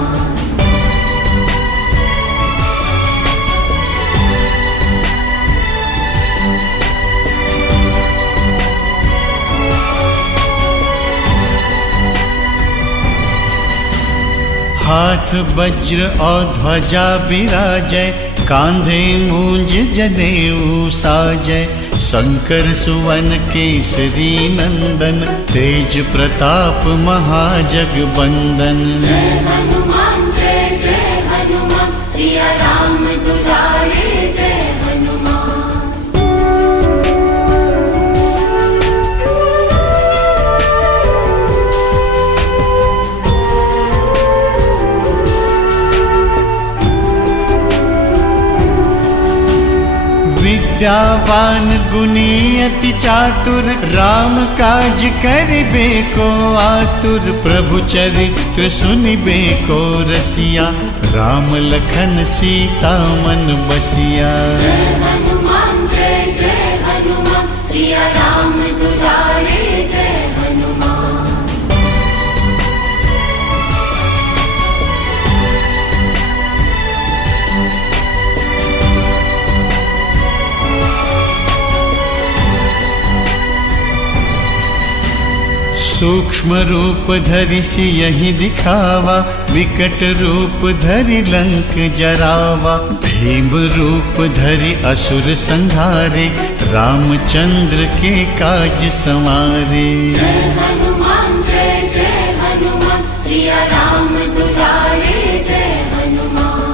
हाथ वज्र और ध्वजा बिराजय, कांधे मूंज जनेऊ साजय। शंकर सुवन केसरी नंदन, तेज प्रताप महाजगबंदन। जय हनुमान सिया राम दुलारे जय हनुमान। विद्यावान गुणी अति चातुर, राम काज करिबे को आतुर। प्रभु चरित्र सुनिबे को रसिया, राम लखन सीता मन बसिया। जय हनुमान सिया राम दुलारे जय हनुमान। सूक्ष्म रूप धरि सियहि दिखावा, विकट रूप धरि लंक जरावा। भीम रूप धरि असुर संहारे, रामचंद्र के काज संवारे। जय हनुमान सिया राम दुलारे जय हनुमान।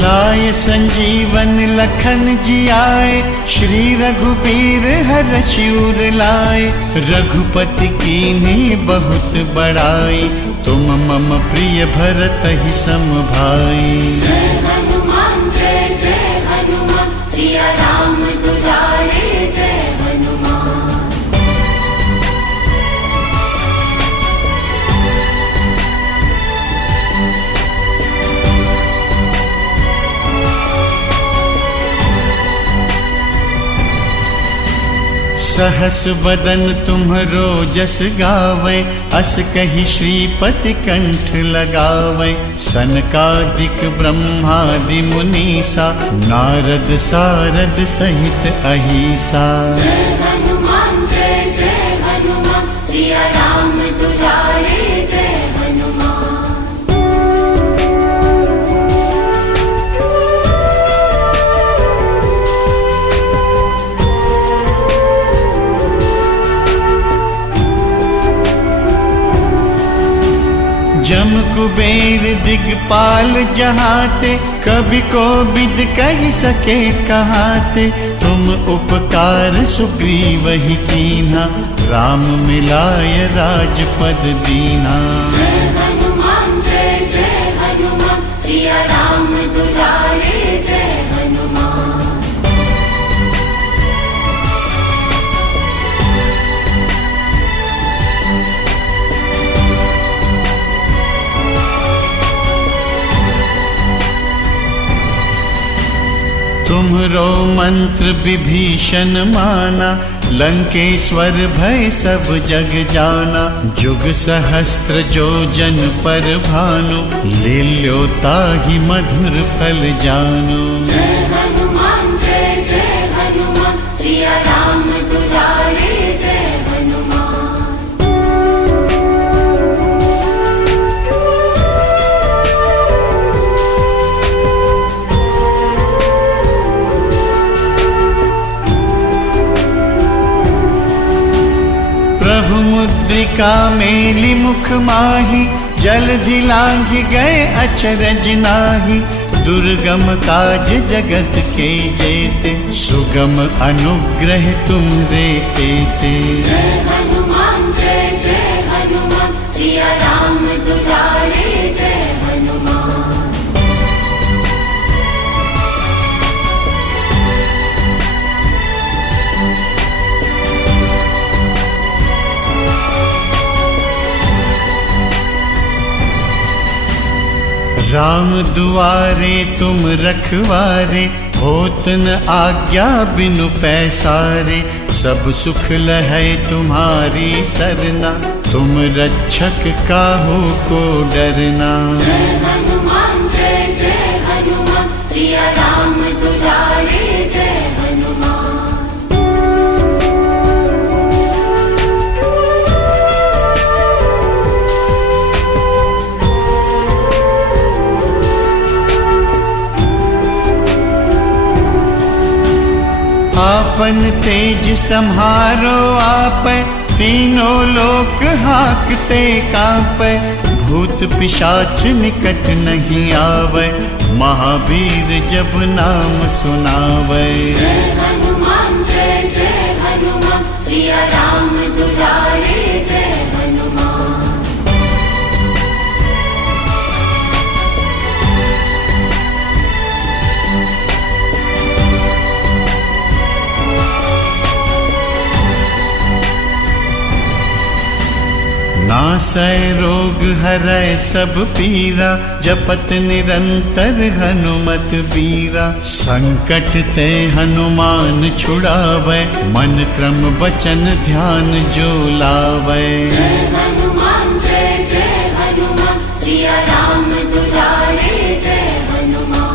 लाय संजीवन लखन जियाए, श्री रघुबीर हरषि उर लाए। रघुपति कीन्ही बहुत बड़ाई, तुम मम प्रिय भरतहि सम भाई। जय हनुमान सिया राम दुलारे जय हनुमान। सहस बदन तुम्हरो जस गावै, अस कहि श्रीपति कंठ लगावै। सनकादिक ब्रह्मादि मुनीसा, नारद सारद सहित अहिसा। जय हनुमान सिया राम दुलारे जय हनुमान। जम कुबेर दिगपाल जहाते, कभी को बिद कह सके कहाते। तुम उपकार सुग्रीव ही कीन्हा, राम मिलाय राजपद दीना। जय हनुमान जय जय हनुमान, सिया राम दुलारे जय हनुमान। तुम्हरो मंत्र विभीषण माना, लंकेश्वर भय सब जग जाना। जुग सहस्त्र जो जन पर भानु, लील्यो ताहि मधुर फल जानु। जय हनुमान जय जय हनुमान, सिया राम दुलारे जय हनुमान। प्रभु मुद्रिका मेली मुख माही, जलधि लांघि गए अचरज नाहि। दुर्गम काज जगत के जेते, सुगम अनुग्रह तुम्हरे तेते। जय हनुमान जय जय हनुमान, सिया राम दुलारे जय हनुमान। राम दुआरे तुम रखवारे, होत न आज्ञा बिनु पैसारे। सब सुख लहै तुम्हारी सरना, तुम रक्षक काहू को डरना। जय हनुमान जय जय हनुमान, सिया राम दुलारे जय हनुमान। आपन तेज सम्हारो आपै, तीनों लोक हाकते कांपै। भूत पिशाच निकट नहीं आवै, महावीर जब नाम सुनावै। जय हनुमान जय जय हनुमान, सिया राम दुलारे जय हनुमान। नासै रोग हरै सब पीरा, जपत निरंतर हनुमत बीरा। संकट ते हनुमान छुड़ावै, मन क्रम वचन ध्यान जो लावै। जय हनुमान जय जय हनुमान, सिया राम दुलारे जय हनुमान।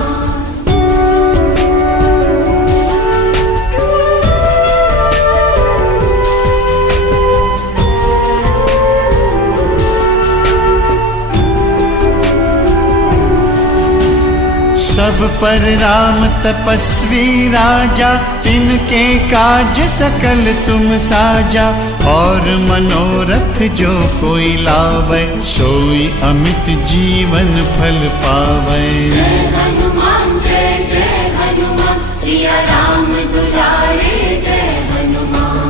सब पर राम तपस्वी राजा, तिनके काज सकल तुम साजा। और मनोरथ जो कोई लावै, सोई अमित जीवन फल पावै। जय हनुमान जय जय हनुमान, सिया राम दुलारे जय हनुमान।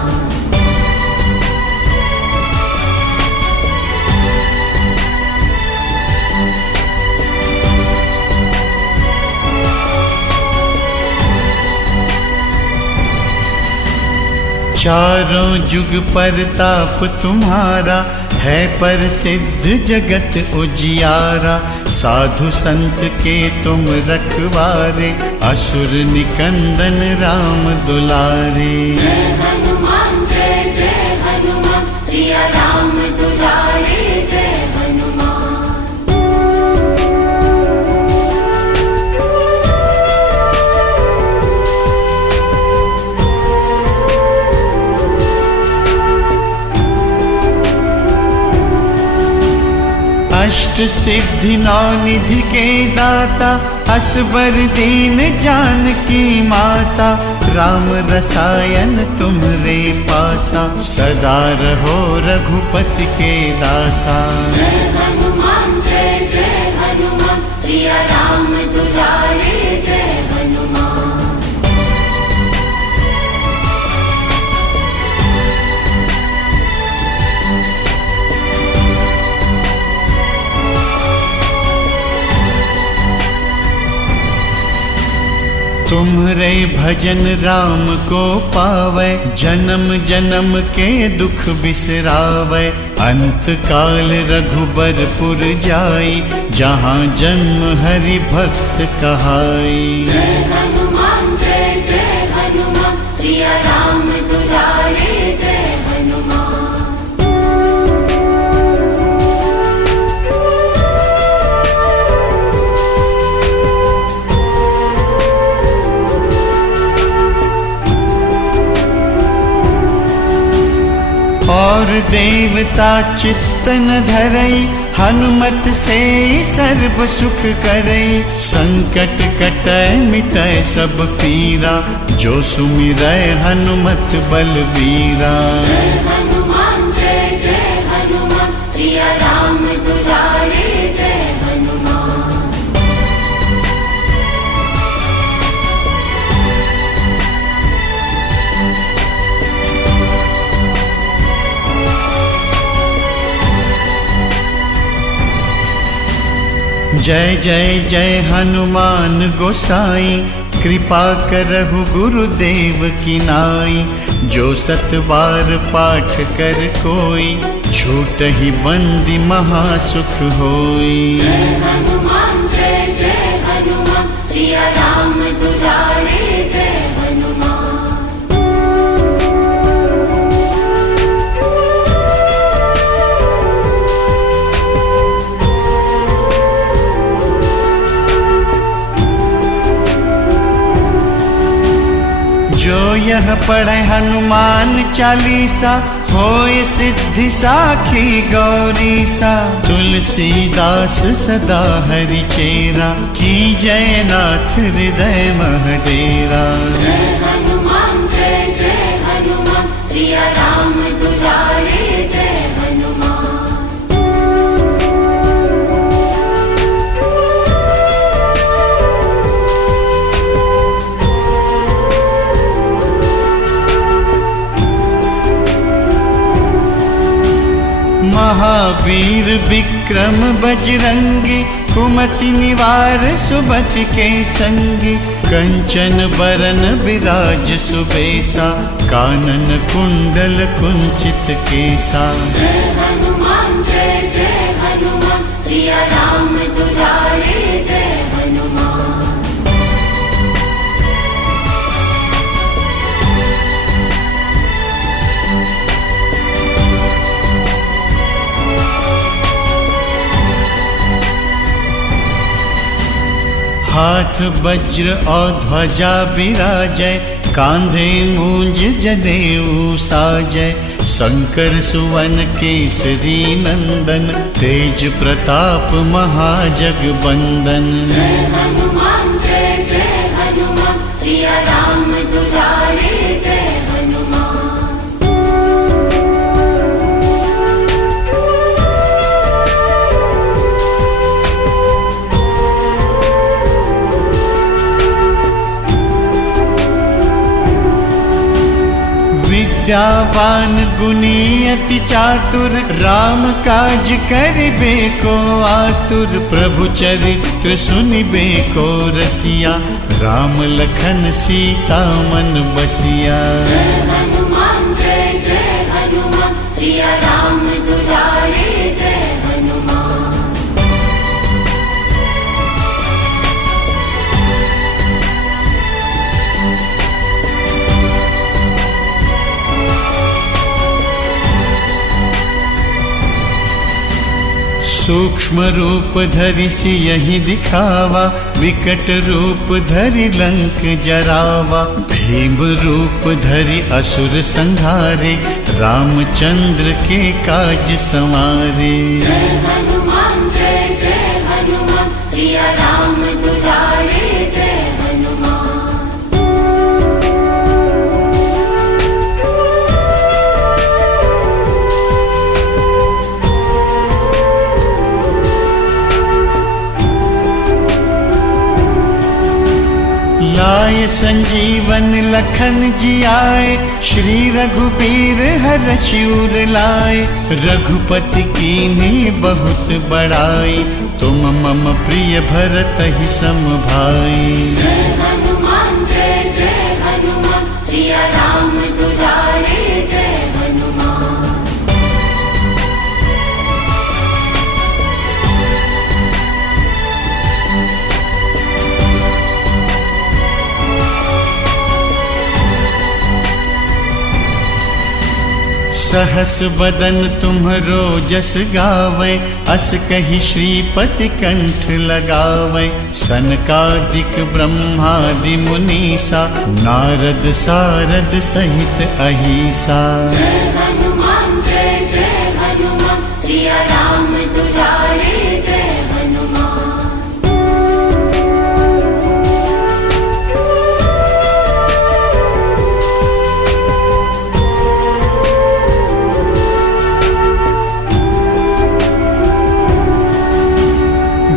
चारों जुग परताप तुम्हारा, है पर सिद्ध जगत उजियारा। साधु संत के तुम रखवारे, असुर निकंदन राम दुलारे। जय हनुमान जय जय हनुमान, सिया राम दुलारे जय हनुमान। अष्ट सिद्धि नौ निधि के दाता, असबर दीन जानकी माता, राम रसायन तुम्हरे पासा, सदा रहो रघुपति के दासा। जय हनुमान सिया राम दुलारे जय हनुमान। तुम्हरे भजन राम को पावै, जन्म जन्म के दुख बिसरावै, अंत काल रघुबरपुर जाई, जहाँ जन्म हरि भक्त कहाई। जय हनुमान सिया राम दुलारे जय हनुमान। और देवता चित्तन धरई, हनुमत से सर्व सुख करई, संकट कटै मिटै सब पीरा, जो सुमिरै हनुमत बलबीरा। जय हनुमान सिया राम दुलारे जय हनुमान। जय जय जय हनुमान गोसाई, कृपा करहु गुरुदेव की नाई, जो सतबार पाठ कर कोई, छूटहि बंदी महासुख होई। जय हनुमान सिया राम दुलारे जय हनुमान। जो यह पढ़े हनुमान चालीसा, होय सिद्धि साखी गौरीसा, तुलसीदास सदा हरि चेरा, की जय नाथ हृदय मह डेरा। जय हनुमान सिया राम दुलारे जय हनुमान। महावीर विक्रम बजरंगी, कुमति निवार सुमति के संगी, कंचन बरन विराज सुबेसा, कानन कुंडल कुंचित केसा। जय हनुमान सिया राम दुलारे जय हनुमान। हाथ वज्र और ध्वजा बिराजय, कांधे मूंज जनेऊ साजय, शंकर सुवन केसरी नंदन, तेज प्रताप महाजगबंदन। जय हनुमान सिया राम दुलारे जय हनुमान। विद्यावान गुणी अति चातुर, राम काज करिबे को आतुर, प्रभु चरित्र सुनिबे को रसिया, राम लखन सीता मन बसिया। जय हनुमान सिया राम दुलारे जय हनुमान। सूक्ष्म रूप धरि सियहि दिखावा, विकट रूप धरि लंक जरावा, भीम रूप धरि असुर संहारे, रामचंद्र के काज संवारे। जय हनुमान लाय संजीवन लखन जी आए, श्री रघुबीर हर शिवर लाए। रघुपति कीन्ही बहुत बड़ाई, तुम मम प्रिय भरत ही सम भाई। जय हनुमान जय जय हनुमान, सिया राम दुलारे जय हनुमान। सहस बदन तुम्हरो जस गावै, अस कहि श्रीपति कंठ लगावै। सनकादिक ब्रह्मादि मुनीसा, नारद सारद सहित अहिसा। जय हनुमान जय हनुमान, सिया राम दुलारे जय हनुमान।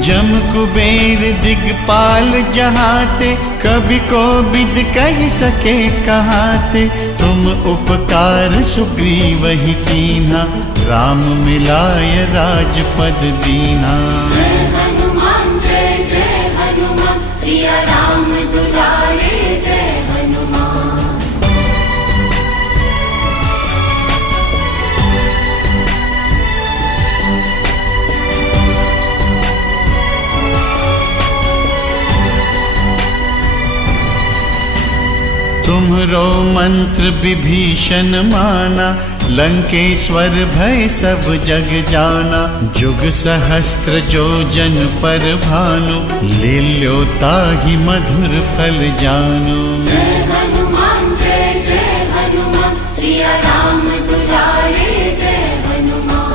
जम कुबेर दिगपाल जहाते, कभी को बिद कह सके कहाते। तुम उपकार सुग्रीव ही कीन्हा, राम मिलाय राजपद दीन्हा। जय हनुमान जय हनुमान, सिया राम दुलारे जय हनुमान। तुम्हरो मंत्र विभीषण माना, लंकेश्वर भय सब जग जाना। जुग सहस्त्र जो जन पर भानु, लील्यो ताहि मधुर फल जानु। जय हनुमान जय हनुमान, सिया राम दुलारे जय हनुमान।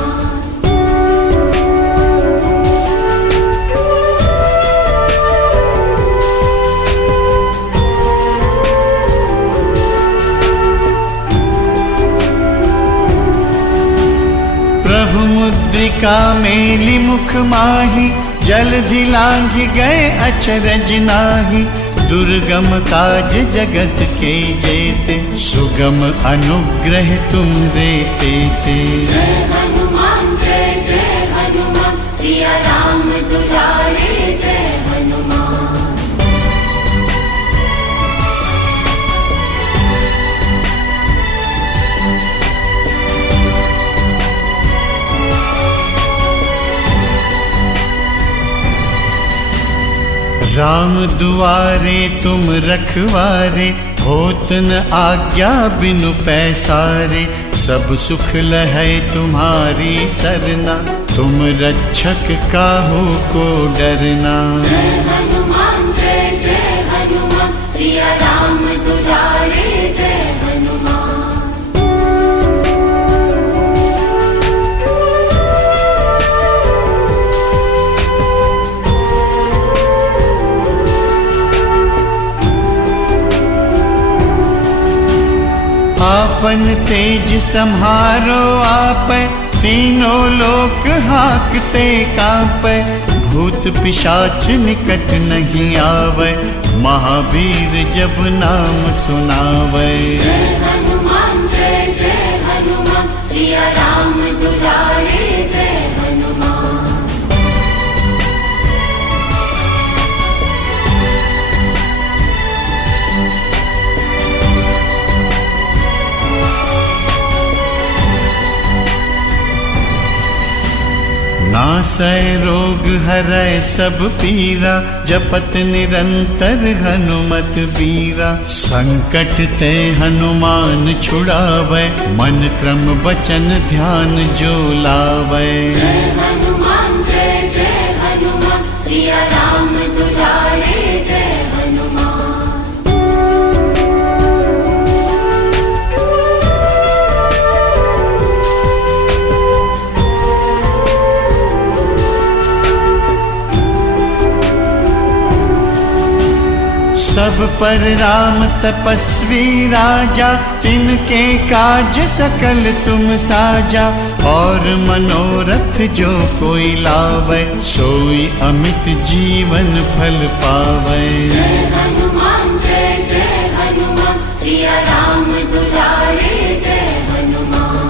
प्रभु मुद्रिका मेली मुख माही, जलधि लांघि गए अचरज नाहि। दुर्गम काज जगत के जेते, सुगम अनुग्रह तुमरे तेते। जय हनुमान जय हनुमान, सिया राम दुलारे जय हनुमान। राम दुआरे तुम रखवारे, होत न आज्ञा बिनु पैसारे। सब सुख लहै तुम्हारी सरना, तुम रक्षक काहू को डरना। जय हनुमान जय हनुमान, सिया राम दुलारे जय हनुमान। आपन तेज सम्हारो आपै, तीनों लोक हाकते कांपै। भूत पिशाच निकट नहीं आवै, महावीर जब नाम सुनावै। जय हनुमान जय हनुमान, सिया राम दुलारे जय हनुमान। नासै रोग हरै सब पीरा, जपत निरंतर हनुमत बीरा। संकट ते हनुमान छुड़ावै, मन क्रम वचन ध्यान जो लावै। जय हनुमान जय हनुमान, सिया राम दुलारे जय हनुमान। सब पर राम तपस्वी राजा, तिनके काज सकल तुम साजा। और मनोरथ जो कोई लावै, सोई अमित जीवन फल पावै। जय हनुमान जय सिया राम दुलारे जय हनुमान।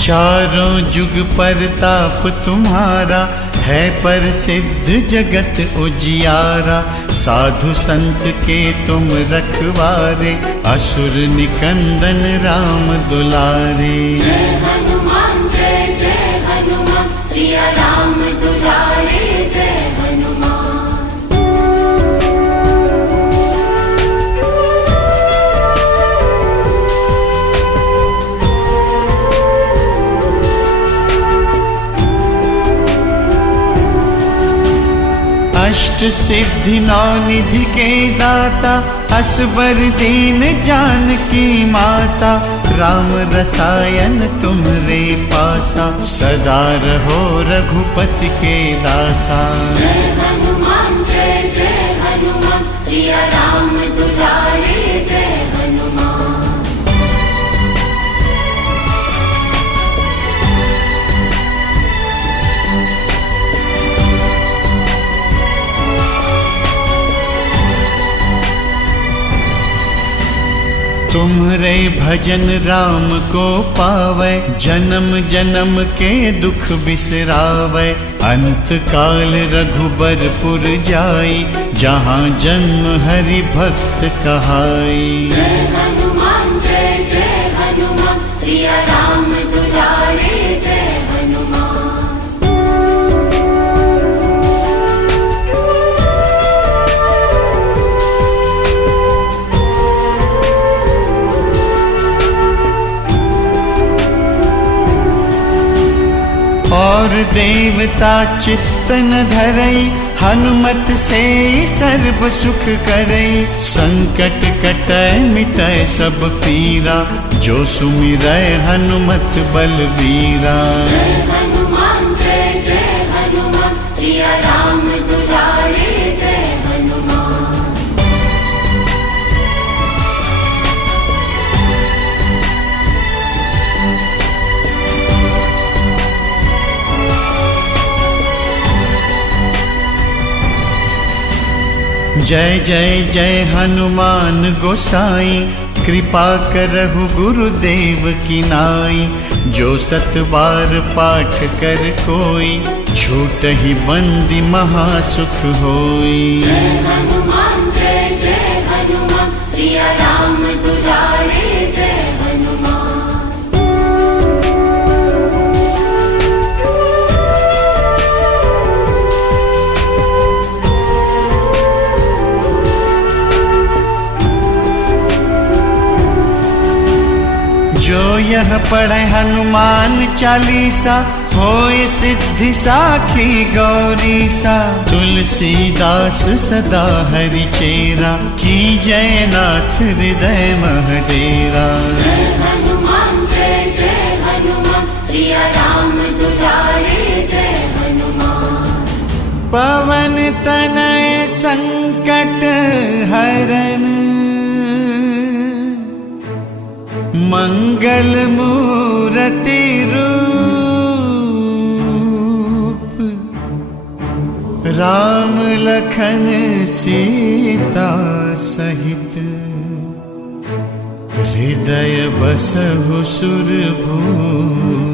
चारों जुग परताप तुम्हारा है प्रसिद्ध जगत उजियारा। साधु संत के तुम रखवारे असुर निकंदन राम दुलारे। जय हनुमान जय हनुमान सिया राम दुलारे जय हनुमान। अष्ट सिद्धि नौ निधि के दाता असबर दीन जानकी माता। राम रसायन तुम्हरे पासा सदा रहो रघुपति के दासा। जय हनुमान जय हनुमान सिया राम दुलारे जय हनुमान। तुम्हरे भजन राम को पावै जन्म जन्म के दुख बिसरावै। अंत काल रघुबरपुर जाई जहाँ जन्म हरि भक्त कहाई। जय हनुमान जय हनुमान सिया राम दुलारे जय हनुमान। और देवता चित्तन धरई हनुमत से सर्व सुख करई। संकट कटै मिटै सब पीरा जो सुमिरै हनुमत बलबीरा। जय हनुमान जय हनुमान सिया राम दुलारे जय हनुमान। जय जय जय हनुमान गोसाई कृपा करहु गुरुदेव की नाई। जो सतबार पाठ कर कोई छूटहि बंदी महासुख होई। जय हनुमान जय हनुमान सिया राम दुलारे जय हनुमान। जो यह पढ़े हनुमान चालीसा होय सिद्धि साखी गौरीसा। तुलसीदास सदा हरि चेरा की जयनाथ हृदय मह डेरा। जय हनुमान जय हनुमान सिया राम दुलारे जय हनुमान। पवन तनय संकट हरन मंगल मूरति रूप। राम लखन सीता सहित हृदय बसहु सुरभूप।